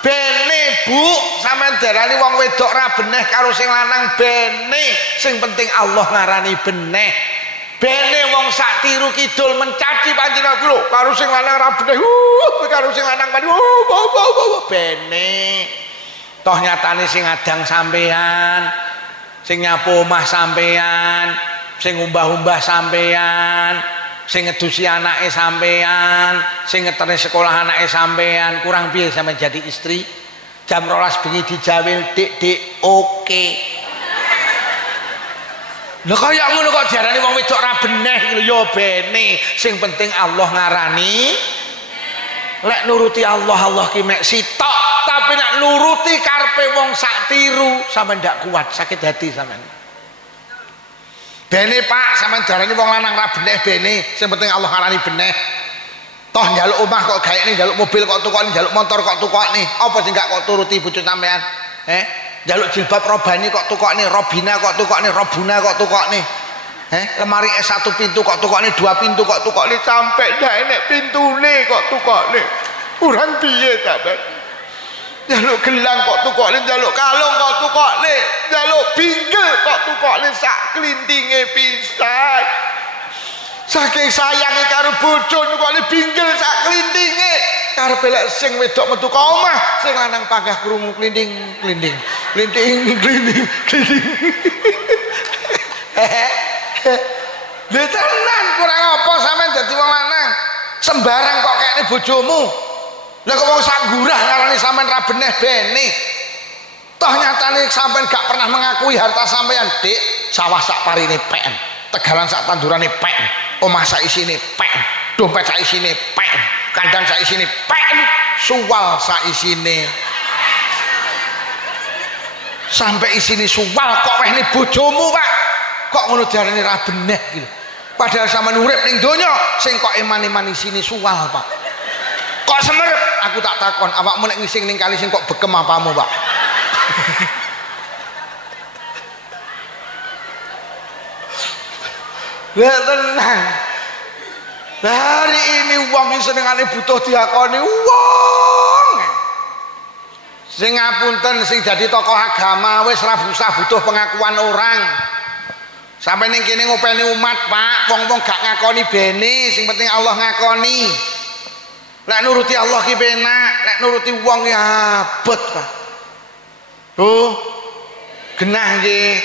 Bene Bu, sampean darani wong wedok ra beneh karo sing lanang bene, sing penting Allah ngarani beneh. Bene wong sak tiru kidul mencaci panjenengan kuwi lho, karo sing lanang ra beneh, karo sing lanang kan bene. Toh nyatane sing adang sampean, sing nyapu omah sampean, sing umbah-umbah sampean, sing ngedusi anake sampean, sing ngeterne sekolah anake sampean, kurang piye sampean jadi istri? Jam 12 bengi dijawil, Dik, oke. Lha kaya ngono kok diarani wong wedok ra beneh lho ya bene, sing penting Allah ngarani. Lek nuruti Allah, Allah ki mek sitok, tapi nek nuruti karepe wong sak tiru sampean ndak kuat, sakit hati sampean. Bene Pak, sampean darani wong lanang ra beneh bene, sing penting Allah ngarani beneh. Toh njaluk omah kok gaekne, njaluk mobil kok tukokne, njaluk motor kok tukokne. Apa sing gak kok turuti bojo sampean? Njaluk jilbab robani kok tukokne, robina kok tukokne, robuna kok tukokne. Lemari S1 pintu kok tukokne, 2 pintu kok tukokne, sampai ndak enek pintune kok tukokne. Urang piye sampean? Njaluk gelang kok tukokne, njaluk kalung kok tukokne, njaluk bingkel kok tukokne sak klintinge pisan. Saking sayange karo bojo tukokne bingkel sak klintinge. Karepe lek sing wedok metu ka omah, sing lanang panggah krungu klinting, klinting, klinting, klinting, klinting. Lha tenan kurang apa sampean dadi wong lanang? Sembarang kok kayakne bojomu. Lah kok wong sanggurah ngarani sampean ra beneh bene. Toh nyatane sampean gak pernah mengakui harta sampean, Dik. Sawah sak parine pen, tegalan sak tandurane pen, omah sak isine pen, dompet sak isine pen, kandang sak isine pen, suwal sak isine. Sampai isine suwal kok wehne bojomu, Pak. Kok ngono diarani ra beneh iki. Padahal sampean urip ning donya sing kok eman-eman isine suwal, Pak. Kok semerep? Aku tak takon, awakmu nek ngising ning kali sing kok bekem apamu, Pak? Lah tenang. Hari ini wong sing senengane butuh diakoni wong. Sing ngapunten sing dadi tokoh agama wis ra usah butuh pengakuan orang. Sampai ning kene ngopeni umat, Pak, wong-wong gak ngakoni bene, sing penting Allah ngakoni. Lek nuruti Allah ki penak, lek nuruti wong ya abot, Pak. Tuh. Genah nggih.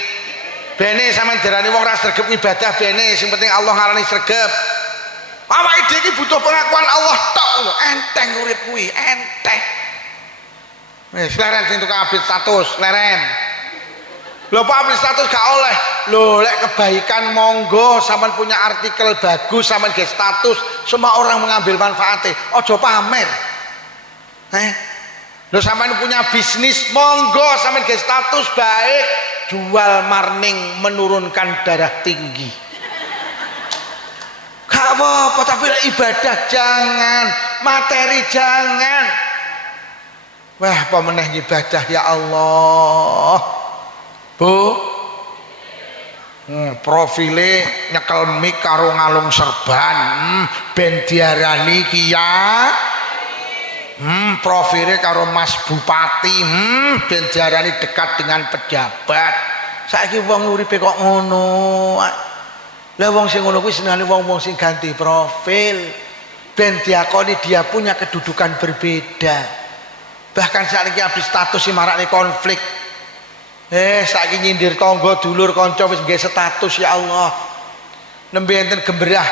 Bene sampean darani wong ra sregep ibadah bene, sing penting Allah ngarani sregep. Awake dhewe iki butuh pengakuan Allah tok lho, enteng urip kuwi, enteng. Wis leren sing tukang update status, leren. Lho Pak update status gak oleh. Lho lek kebaikan monggo, sampean punya artikel bagus, sampean ge status, semua orang mengambil manfaatnya. Ojo pamer. Lho sampean punya bisnis, monggo sampean ge status baik, jual marning menurunkan darah tinggi. Gak apa-apa, tapi ibadah jangan, materi jangan. Wah, apa meneh ibadah ya Allah. Bu, profile nyekel mik karo ngalung serban, ben diarani kiai. Profile karo Mas Bupati, ben diarani dekat dengan pejabat. Saiki wong uripe kok ngono. Lah wong sing ngono kuwi senengane wong-wong sing ganti profil, ben diakoni dia punya kedudukan berbeda. Bahkan saiki habis status sing marakne konflik. Saiki nyindir tangga dulur kanca wis nggih status ya Allah. Nembe enten gemberah.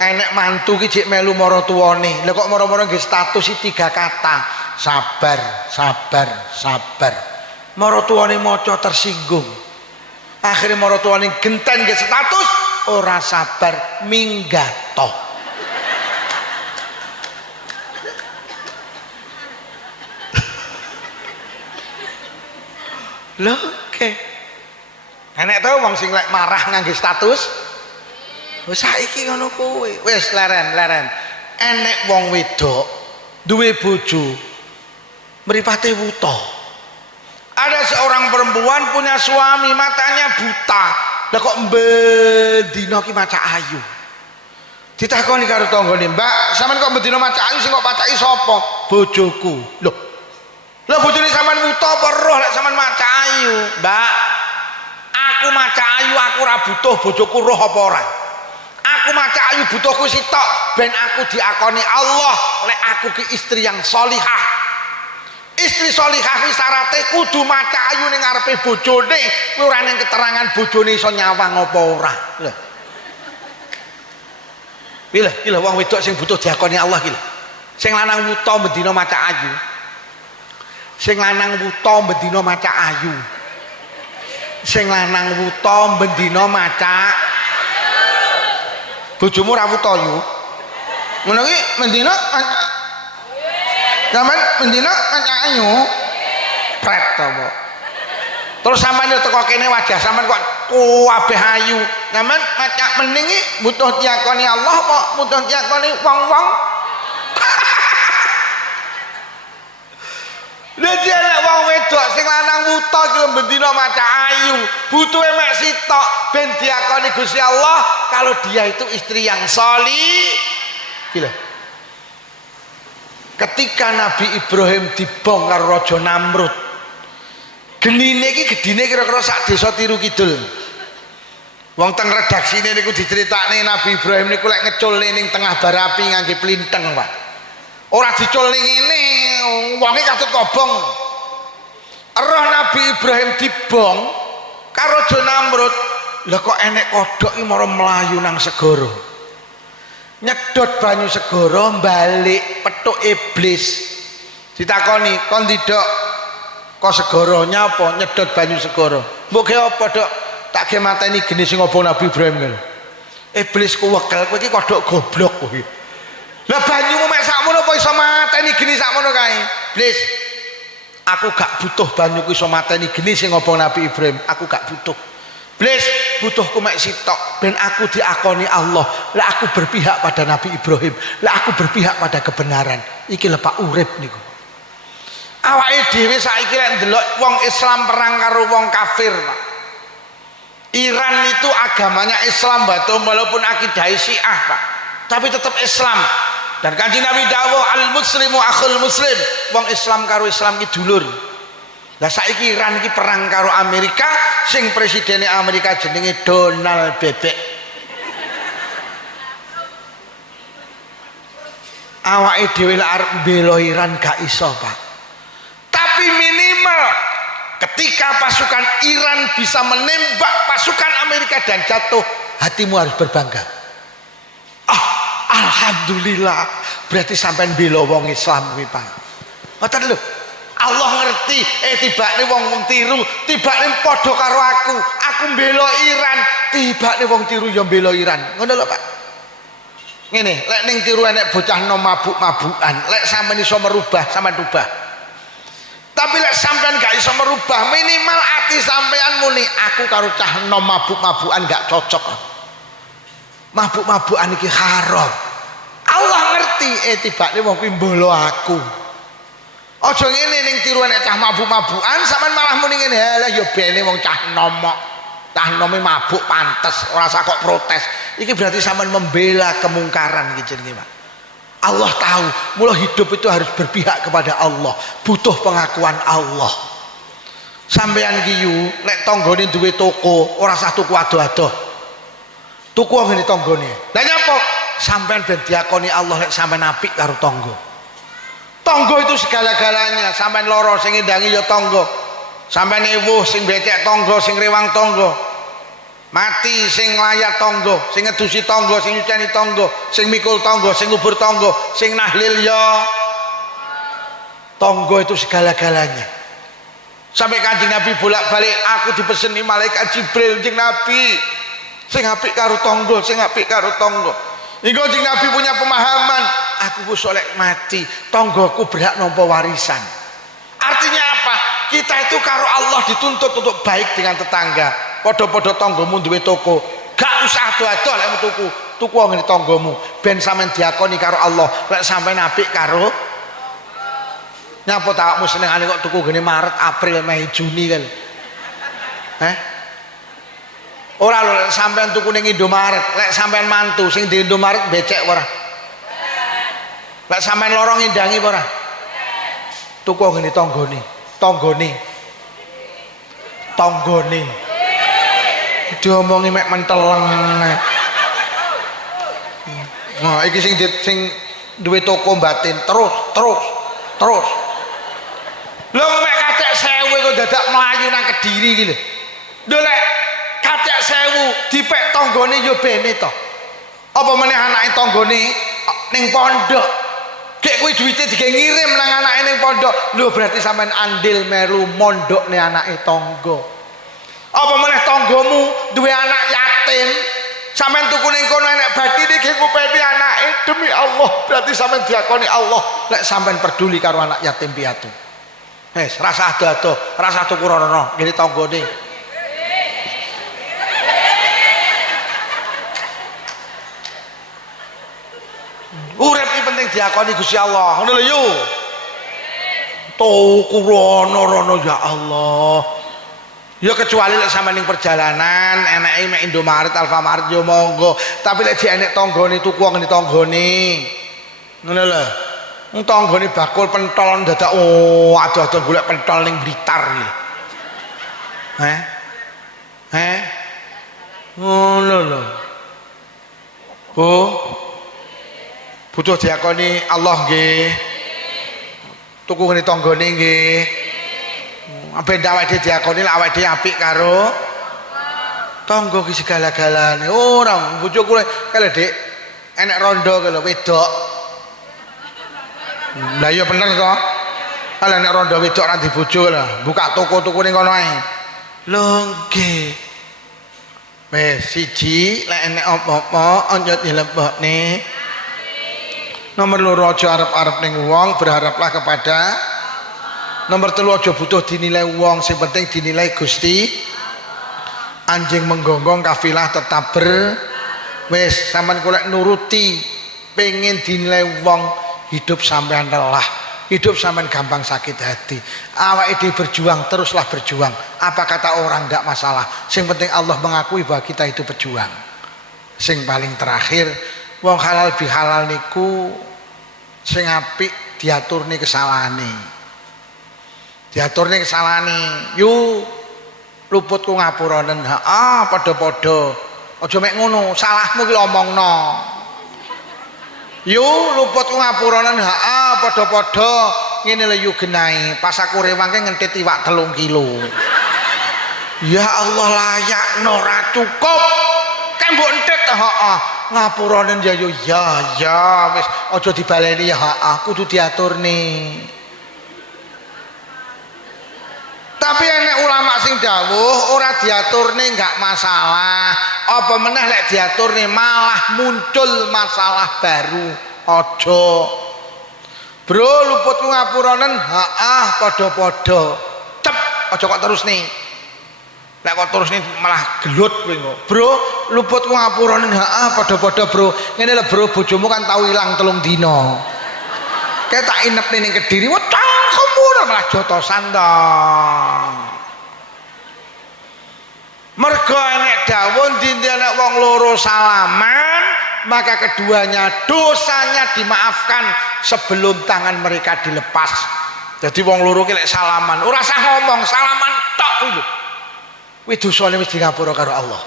Enek mantu ki jek melu maratuwane. Lah kok mara-mara nggih status iki 3 kata. Sabar, sabar, sabar. Maratuwane maca tersinggung. Akhire maratuwane genten nggih status ora sabar minggato. Lho, oke. Enek tau wong sing lek marah ngangge status. Wis saiki ngono kuwi. Wis leren. Enek wong wedok duwe bojo mripate wuta. Ada seorang perempuan punya suami matanya buta, Lah kok bendina ki maca ayu. Ditakoni karo tanggane, "Mbak, sampean kok bendina maca ayu sing kok pacaki sapa?" "Bojoku." "Loh. Lah bojone sampean wuta apa roh lek sampean maca ayu?" "Mbak, aku maca ayu aku ora butuh bojoku roh apa ora. Aku maca ayu butuhku sitok ben aku diakoni Allah lek aku ki istri yang sholihah. Istri sholihah kuwi syaraté kudu maca ayu ning ngarepe bojone, kuwi ora ning keterangan bojone iso nyawang apa ora." Lha. Pilih wong wedok sing butuh diakoni Allah ki lho. Sing lanang wuta bendina maca ayu. Sing lanang wuta bendina maca ayu. Sing lanang wuta bendina maca bojomu ra wuta yu. Ngono ki bendina sampean bendina maca ayu. Pret to, Pak. Terus sampean yo teko kene wajah sampean kok kabeh ayu. Sampean maca mending iki butuh diakoni Allah apa butuh diakoni wong-wong? Dadi ana wong wedok sing lanang wuta ki bendina maca ayu, butuhe mek sitok ben diakoni Gusti Allah kalau dia itu istri yang sholih. Gila. Ketika Nabi Ibrahim dibongkar Raja Namrud, genine iki gedine kira-kira sak desa Tiru Kidul. Wong teng redaksine niku diceritakne Nabi Ibrahim niku lek ngeculne ning tengah barapi ngangge plinteng, Pak. Ora diculne ngene, wonge katut kobong. Roh Nabi Ibrahim dibong karo Raja Namrud. Lah kok enek kodhok iki mara mlayu nang segara. Nyedot banyu segara balik petuk iblis. Ditakoni, "Kon ndidok kok segara nyapa nyedot banyu segara?" "Mbok ge apa, Dok?" "Tak ge mateni geni sing ngobong Nabi Ibrahim kan." "Iblis kuwekel kowe iki kodhok goblok kowe. Lah banyumu mek sakmono apa iso mateni geni sakmono kae?" "Iblis, aku gak butuh banyu ku iso mateni geni sing ngobong Nabi Ibrahim. Aku gak butuh. Iblis, butuhku mek sitok ben aku diakoni Allah. Lah aku berpihak pada Nabi Ibrahim. Lah aku berpihak pada kebenaran. Iki lho Pak urip niku." Awake dhewe saiki lek ndelok wong Islam perang karo wong kafir, Pak. Iran itu agamanya Islam batum walaupun akidah Syiah, Pak. Tapi tetap Islam. Dan Kanjeng Nabi dawuh al muslimu akhul muslim. Wong Islam karo Islam iki dulur. Lah saiki Iran iki perang karo Amerika, sing presidene Amerika jenenge Donald Bebek. Awake dhewe lek arep mbela Iran gak iso, Pak. Tapi minimal ketika pasukan Iran bisa menembak pasukan Amerika dan jatuh, hatimu harus berbangga. Ah, alhamdulillah, berarti sampean bela wong Islam kuwi, Pak. Ngoten lho. Allah ngerti, tibane wong tiru, tibane padha karo aku mbela Iran, tibane wong tiru ya mbela Iran. Ngono lho, Pak. Ngene, lek ning tiru enek bocah nom mabuk-mabukan, lek sampean iso merubah, sampean rubah. Tapi lek sampean gak iso merubah, minimal ati sampean muni aku karo cah nom mabuk-mabukan gak cocok. Mabuk-mabukan iki haram. Allah ngerti, tibane wong kuwi mbela aku. Aja ngene ning tiru nek cah mabuk-mabukan sampean malah muni ngene, "Halah ya bene wong cah nomok. Cah nome mabuk pantes, ora usah kok protes." Iki berarti sampean membela kemungkaran iki jenenge, Pak. Allah tahu, mula hidup itu harus berpihak kepada Allah, butuh pengakuan Allah. Sampean iki yu nek tanggane duwe toko, ora usah tuku ado-ado. Tuku ngene tanggane. Lah nyapa? Sampean ben diakoni Allah lek sampean apik karo tangga. Tangga itu segala-galanya. Sampean loro sing ngendangi ya tangga. Sampean ewuh sing becek tangga, sing rewang tangga. Mati sing nglayat tangga, sing ngedusi tangga, sing nyuceni tangga, sing mikul tangga, sing ngubur tangga, sing nahlil ya tangga itu segala-galanya. Sampai Kanjeng Nabi bolak-balik, aku dipeseni malaikat Jibril Kanjeng Nabi sing apik karo tangga, sing apik karo tangga. Iku Kanjeng Nabi punya pemahaman, aku wis oleh mati, tanggaku berhak nampa warisan. Artinya apa? Kita itu karo Allah dituntut untuk baik dengan tetangga. Podo-podo tanggamu duwe toko, gak usah ado-ado lek tuku ngene tanggamu ben sampean diakoni karo Allah. Lek sampean apik karo nyapa takmu senengane kok tuku gene Maret, April, Mei, Juni kan. Ora lho lek sampean tuku ning Indomaret, lek sampean mantu sing di Indomaret becek ora? Lek sampean lorong ngindangi ora? Tuku ngene tanggane, tanggane. Tanggane. Diomongi mek menteleng. Nah, iki sing duwe toko batin terus. Lho mek kacek 1000 kok dadak mlayu nang Kediri iki lho. Lho lek kacek 1000 dipek tanggane yo bene to. Apa meneh anake tanggane ning pondok. Gek kuwi duwite dige ngirim nang anake ning pondok. Lho berarti sampean andil melu mondokne anake tangga. Apa meneh tanggamu duwe anak yatim, sampean tuku ning kono enek bathine ge ngupeni anake demi Allah, berarti sampean diakoni Allah lek sampean peduli karo anak yatim piatu. Wis rasa ado-ado, rasa tuku rono ngene tanggane. Urip iki penting diakoni Gusti Allah. Ngono lho yo. Tuku rono ya Allah. Ya kecuali lek sampean ning perjalanan enake mek Indomaret, Alfamaret yo monggo. Tapi lek enek tanggane tuku ngene tanggane. Ngono lho. Wong tanggane bakul pentol dadak ado-ado golek pentol ning Blitar iki. Ngono lho. Oh. Butuh diakoni Allah nggih. Tuku ngene tanggane nggih. Ben awake dhewe diakoni lek awake dhewe apik karo tangga ki segala-galane. Ora bojoku kale Dik enek rondo kalo wedok. Lah iya bener to. Kale enek rondo wedok ra di bojo lho, buka toko-toko ning kono ae. Lho nggih. Wis siji lek enek apa-apa aja dilebokne. Nomor 2 aja arep-arep ning wong, berharaplah kepada Nomor 3 aja butuh dinilai wong, sing penting dinilai Gusti. Anjing menggonggong kafilah tetap wis sampean golek nuruti, pengen dinilai wong, hidup sampean lelah, hidup sampean gampang sakit hati. Awake dhewe berjuang, teruslah berjuang. Apa kata orang enggak masalah. Sing penting Allah mengakui bahwa kita itu berjuang. Sing paling terakhir, wong halal bihalal niku sing apik diaturne kesalahane. Diaturne kesalahane. Yu luputku ngapuranen. Padha-padha. Aja mek ngono, salahmu ki omongno. Yu luputku ngapuranen. Padha-padha. Ngene lho yu genahe. Pas aku rewangke ngentit iwak 3 kilo. Ya Allah layak ora cukup. Kan mbok entit ngapuranen ya yo ya wis aja dibaleni ya kudu diaturne. Tapi enek ulama sing dawuh ora diaturne enggak masalah. Apa meneh lek diaturne malah muncul masalah baru. Aja. Bro luputku ngapuranen, padha-padha. Cep, aja kok terus nih. Lek kok terus nih malah gelut kowe kok. Bro, luputku ngapuranen, padha-padha, Bro. Ngene lho, Bro, bojomu kan tau ilang 3 dina. Kayak tak inepne ning Kediri, kamu malah jotosan to. Mergo enek dawuh dindi enek wong loro salaman, maka keduanya dosanya dimaafkan sebelum tangan mereka dilepas. Jadi wong loro ki lek salaman, ora usah ngomong, salaman tok kuwi lho. Kuwi dosane wis di ngapura karo Allah.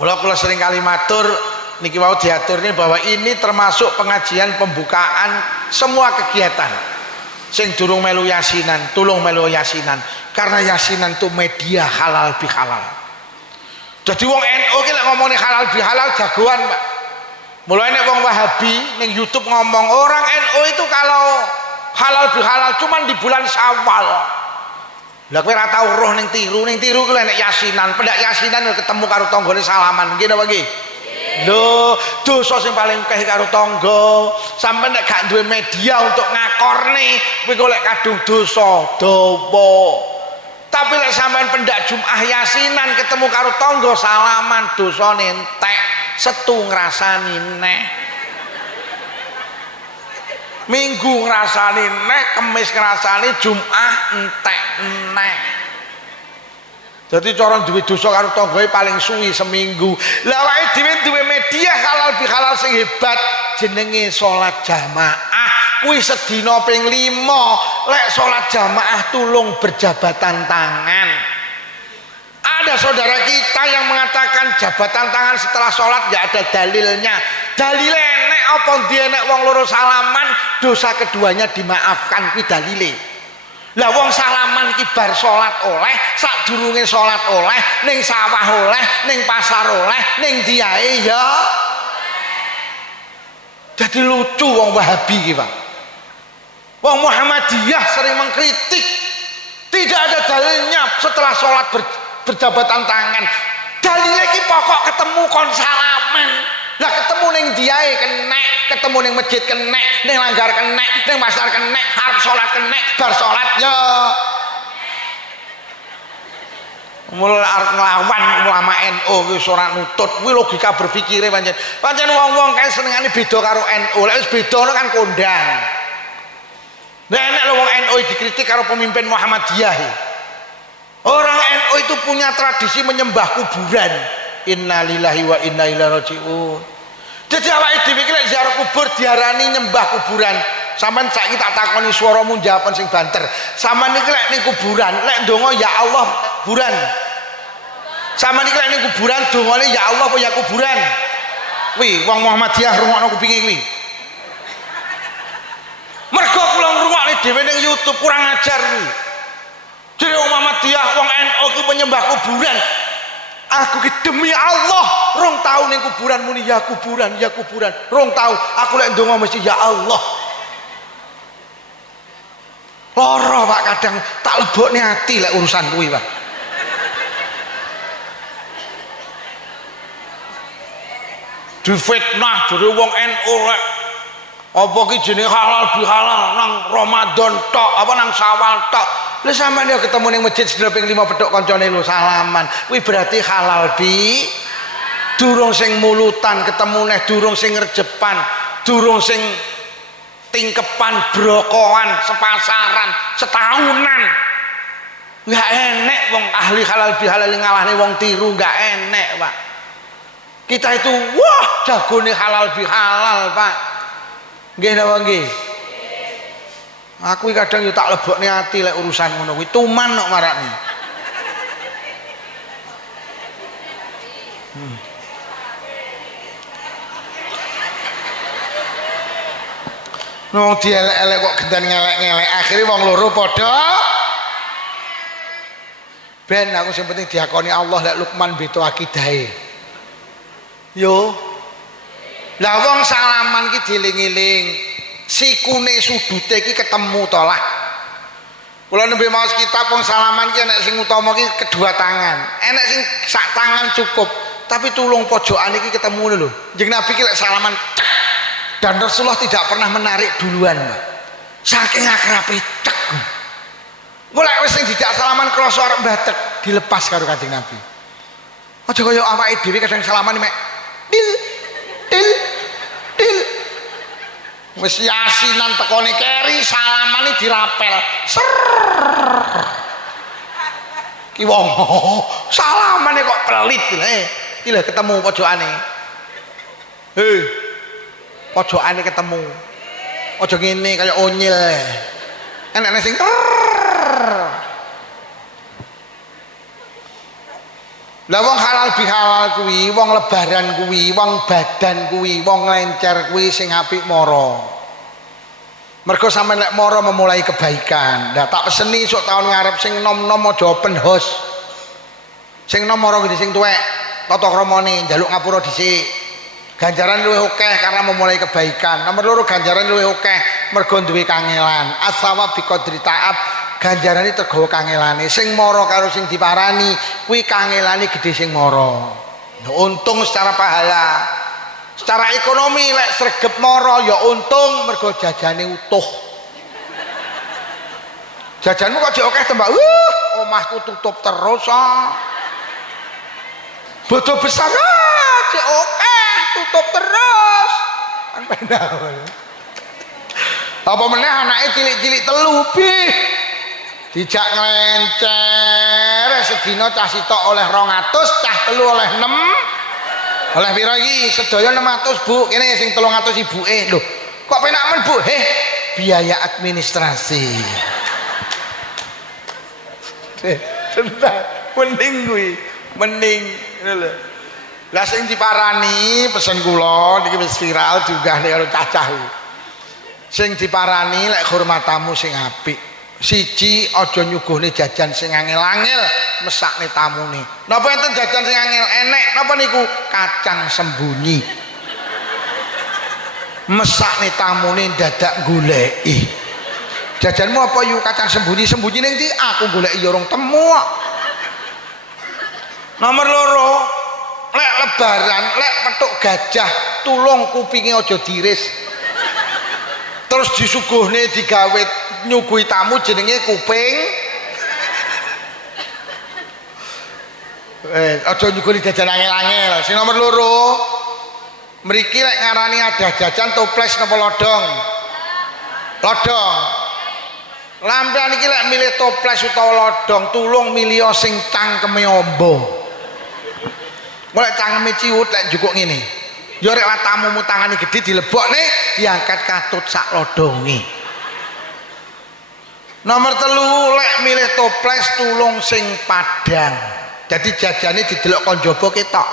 Mula kula sering kali matur niki wau diaturne bahwa ini termasuk pengajian pembukaan semua kegiatan. Sing durung melu yasinan, tulung melu yasinan. Karena yasinan itu media halal bihalal. Jadi wong NU ki lek ngomongin halal bihalal jagoan, Pak. Mulai nek wong Wahabi ning YouTube ngomong orang NU itu kalau halal bihalal cuman di bulan Syawal. Lah kowe ora tau roh ning tiru ku nek yasinan, pendak yasinan ketemu karo tanggane salaman. Nggih napa nggih? Lho, dosa sing paling akeh karo tangga. Sampe nek gak duwe media untuk ngakorne, kowe golek kadung dosa dawa. Tapi lek sampean pendak Jumat yasinan ketemu karo tangga salaman, dosane entek, setu ngrasani neh. Minggu ngrasani neh, Kamis ngrasani, Jumat entek neh. Jadi cara duwe dosa karo tanggae paling suwi seminggu. Lah awake dhewe duwe media halal bihalal sing hebat jenenge salat jamaah. Kuwi sedina ping 5 lek salat jamaah tulung berjabatan tangan. Ada saudara kita yang mengatakan jabatan tangan setelah sholat nggak ada dalilnya. Dalilnya nek apa dia nek wong loro salaman dosa keduanya dimaafkan kuwi dalile. Lah wong salaman ki bar sholat oleh, sadurunge sholat oleh, ning sawah oleh, ning pasar oleh, ning diae ya. Jadi lucu wong Wahabi ki, Pak. Wong Muhammadiyah sering mengkritik tidak ada dalilnya setelah sholat berjabatan tangan. Dalilnya ki pokok ketemu kon salaman. Lah ketemu ning diae kenek, ketemu ning masjid kenek, ning langgar kenek, ning pasar kenek, arep salat kenek, bar salat ya. Mulai arep nglawan ulama NU wis ora nutut, kuwi logika berpikire pancen. Pancen wong-wong kae senengane beda karo NU. Lek wis beda kan kondang. Nek nek wong NU dikritik karo pemimpin Muhammadiyah. Orang NU itu punya tradisi menyembah kuburan. Innalillahi wa inna ilaihi rajiun. Jadi awake dhewe iki lek ziarah kubur diarani nyembah kuburan. Sampeyan saiki tak takoni swaramu jawaban sing banter. Sampeyan iki lek ning kuburan, lek ndonga ya Allah kuburan. Sampeyan iki lek ning kuburan dongane ya Allah apa ya kuburan? Kuwi wong Muhammadiyah rungokno kupinge kuwi. Mergo kula ngrungokne dhewe ning YouTube kurang ajar kuwi. Jadi wong Muhammadiyah, wong NU ki penyembah kuburan. Aku ki demi Allah rong tahun ning kuburan muni ya kuburan, ya kuburan. Rong tahun aku lek ndonga mesti ya Allah. Loro Pak kadang tak lebokne ati lek urusan kuwi, Pak. Difitnah dari wong NU lek apa ki jenenge halal bihalal nang Ramadan tok apa nang Syawal tok. Lha sampeyan yo ketemu ning masjid sedina ping 5 pedhok kancane lho salaman. Kuwi berarti halal bi. Durung sing mulutan ketemu neh durung sing ngerjepan, durung sing tingkepan brokoan sepasaran setahunan. Enggak enek wong ahli halal bihalal ngalahne wong tiru, enggak enek, Pak. Kita itu wah jagone halal bihalal, Pak. Nggih napa nggih? Aku kadang yo tak lebokne ati lek urusan ngono kuwi tuman kok marakne. Wong dielek-elek kok gendan ngelek-ngelek akhire wong loro padha. Ben aku sing penting diakoni Allah lek Lukman beda akidahe. Yo. Lah wong salaman ki dieling-eling. Sikune sudute ki ketemu to lah. Kula nembe maos kitab wong salaman ki enek sing utama ki kedua tangan. Enek sing sak tangan cukup, tapi tulung pojokan iki ketemu lho. Jeneng Nabi ki lek salaman cek. Dan Rasulullah tidak pernah menarik duluan, Pak. Saking akrabe cek. Golek wis sing dijak salaman krasa arep mbatek dilepas karo Kanjeng Nabi. Aja kaya awake dhewe kadang salaman mek dil dil dil. Wis yasinan tekone keri salamane dirapel. Ser. Ki wong salamane kok pelit iki lho ketemu pojokane. Hei. Pojokane ketemu. Aja ngene kaya onyil. Enek sing lah wong halal bihalal kuwi, wong lebaran kuwi, wong badan kuwi, wong lencer kuwi sing apik mara. Mergo sampeyan lek mara memulai kebaikan. Lah tak peseni sok taun ngarep sing nom-nom aja open house. Sing nom mara gede sing tuwek, tata kramane njaluk ngapura dhisik. Ganjaran luwih akeh karena memulai kebaikan. Nomor loro ganjaran luwih akeh mergo duwe kangelan. As-sawab biqadri ta'ab. Ganjarane tergawa kangelane sing mara karo sing diparani kuwi kangelane gede sing mara. Untung secara pahala. Secara ekonomi lek sregep mara ya untung mergo jajane utuh. Jajanmu kok jek akeh tembak. Omahku tutup terus. Bodo besar jek akeh tutup terus. Kan pendah. Apa meneh anake cilik-cilik telu bih. dijak nglencer sedina cah sitok oleh 200 cah telu oleh 6 oleh pira iki sedaya 600 Bu kene sing 300 ibuke lho kok penak men Bu biaya administrasi mending kuwi mending lho lah sing diparani pesen kula niki wis viral juga nek karo cacah sing diparani lek hormat tamu sing apik siji aja nyuguhne jajan sing angel-angel mesakne tamune napa enten jajan sing angel enek napa niku kacang sembunyi mesakne tamune dadak goleki jajanmu apa yuk kacang sembunyi sembunyi ning ndi aku goleki ya urung temu nomor loro lek lebaran lek petuk gajah tulung kupinge aja diris terus disuguhne digawe nyuguhi tamu jenenge kuping aja nyuguhi jajan angel-angel sing nomor loro mriki lek ngarani ada jajan toples napa lodong lodong lampian iki lek milih toples utawa lodong tulung milih sing cangkeme amba mulai cangkeme ciut lek njukuk ngene ya rek tamumu tangane gedhe dilebokne diangkat katut sak lodonge nomor telu lek milih toples tulung sing padang jadi jajane didelok kon jaba ketok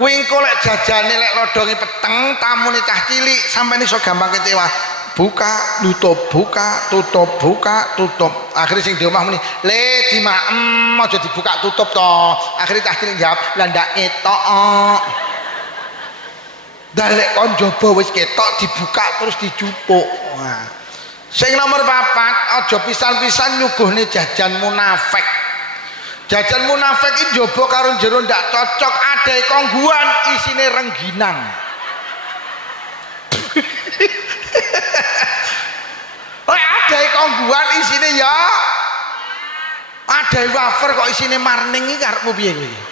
kuwi engko lek jajane lek lodonge peteng tamune cah cilik sampeyan iso gampang kecewa buka tutup buka tutup buka tutup akhirnya sing di omah muni le dimaem aja dibuka tutup to akhirnya cah cilik jawab lah ndak ketok dalek kon jaba wis ketok dibuka terus dicupuk nah sing nomor 4 aja pisan-pisan nyuguhne jajan munafik jajan munafik iki njaba karo jero ndak cocok adae kongguan isine rengginang adae kongguan isine ya adae wafer kok isine marning iki karepmu piye kowe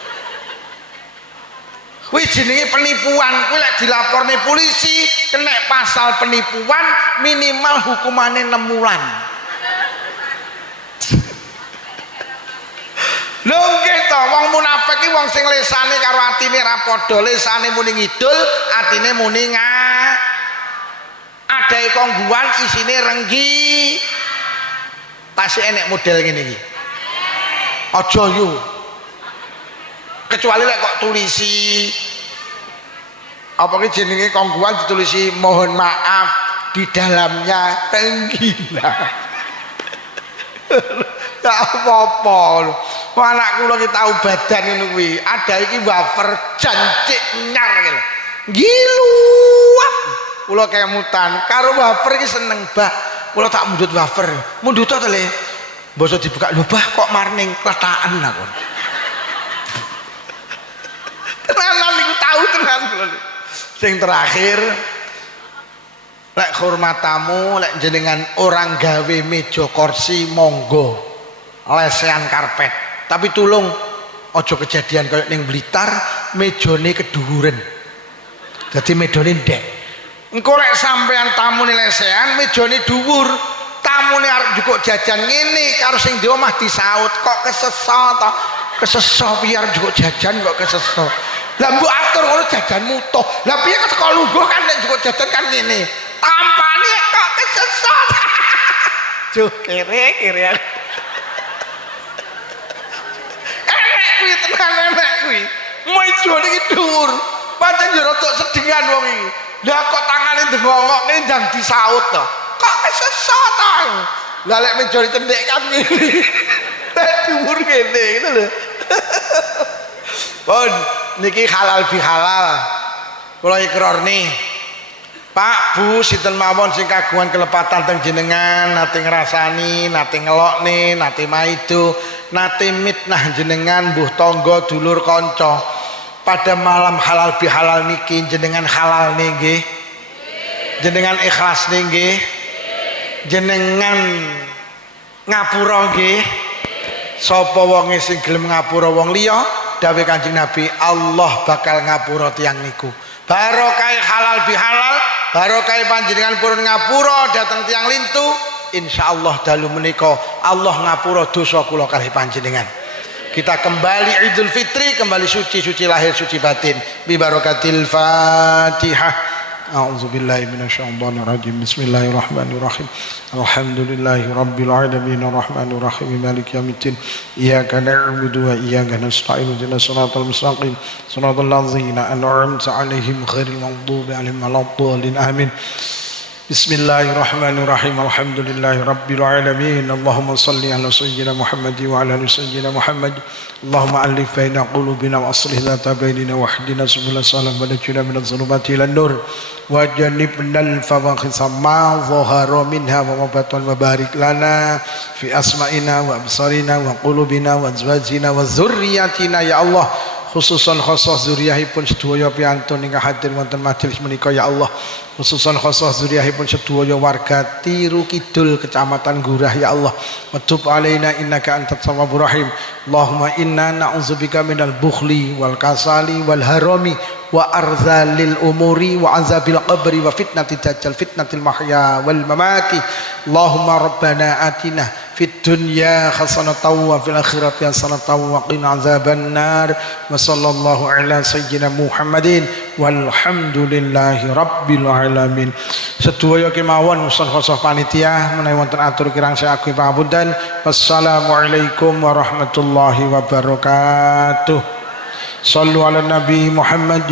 kuwi jenenge penipuan kuwi lek dilaporne polisi kena pasal penipuan minimal hukumane 6 bulan lho nggih to wong munafik iki wong sing lesane karo atine ra padha lesane muni ngidul atine muni adae kongguan isine renggi tasih enek model ngene iki aja yo kecuali lek kok tulisi apa ki jenenge kongguan ditulisi mohon maaf di dalamnya tenggilan tak apa-apa lho anak kula ki tau badan ngono kuwi ada iki wafer jancik nyar iki lho ngiluap kula kemutan karo wafer iki seneng bah kula tak mundut wafer mundut to le basa dibuka lho bah kok marning kletaken aku tenan niku tahu tenan kula sing terakhir lek hormat tamu lek jenengan orang gawe meja kursi monggo lesehan karpet tapi tulung ojo kejadian kayak ning Blitar mejane keduhuren jadi medone ndek engko lek sampean tamune lesehan mejane dhuwur tamune arep njukuk jajan ngene karo sing di omah disaut kok kesesa to kesesa piye arep njukuk jajan kok kesesa lah mbok atur ngono jajanmu toh lah piye kok teko lungguh kan nek njukuk jajan kan ngene tampane kok kesesa juh kere-kere kuwi tenan enek kuwi mejane iki dhuwur pancen yo rada sedingan wong iki lah kok tangane ndengokne ndang disaut to kok kesesat to lah lek mejane cendhek kan ngene dhuwur ngene ngono lho pun niki halal bihalal kula ikrar nih Pak Bu sinten mawon sing kagungan kelepatan teng jenengan nate ngrasani nate ngelokne nate maido nate mitnah jenengan mbuh tangga dulur kanca pada malam halal bihalal niki jenengan halal nggih jenengan ikhlas nggih jenengan ngapura nggih sapa wonge sing gelem ngapura wong liya dawuh Kanjeng Nabi Allah bakal ngapura tiyang niku barokah halal bihalal barokah panjenengan purun ngapura dateng tiyang lintu insyaallah dalu menika Allah ngapura dosa kula kalih panjenengan. Kita kembali Idul Fitri, kembali suci lahir, suci batin. Bi barakatil Fatihah. A'udzubillahi minasyaitonir rajim. Bismillahirrahmanirrahim. Alhamdulillahi rabbil alamin arrahmanir rahim maliki yaumiddin. Iyyaka na'budu wa iyyaka nasta'in. Ihdinas siratal mustaqim. Shiratal ladzina an'amta 'alaihim ghairil maghdubi 'alaihim waladdallin. Amin. Bismillahirrahmanirrahim. Alhamdulillahi rabbil alamin. Allahumma salli ala sayyidina Muhammad wa ala ali sayyidina Muhammad. Allahumma alif baina qulubina wa aslih dhata bainina wa hdina subul salam wa najina minadh dhulumati ilan nur wa jannibna al-fawahisha ma dhahara minha wa ma batan wa barik lana fi asma'ina wa absarina wa qulubina wa azwajina wa dzurriyyatina ya Allah. Khususan khusus zuriyahipun sedaya piantun ingkang hadir wonten majelis menika ya Allah. Khususan khusus zuriyahipun sedaya warga Tiru Kidul Kecamatan Gurah ya Allah. Watub alaina innaka antat tawwabur rahim. Allahumma inna na'udzubika minal bukhli wal kasali wal harami wa arzalil umuri wa azabil qabri wa fitnati dajjal fitnatil mahya wal mamati. Allahumma rabbana atina fid dunya hasanatan wa fil akhirati hasanatan wa qina azaban nar. Wa sallallahu ala sayyidina Muhammadin walhamdulillahi rabbil alamin. Sedaya kemawon usul khosah panitia menawi wonten atur kirang saya akui pangapunten. Wassalamualaikum warahmatullahi wabarakatuh. Sallu ala Nabi Muhammad.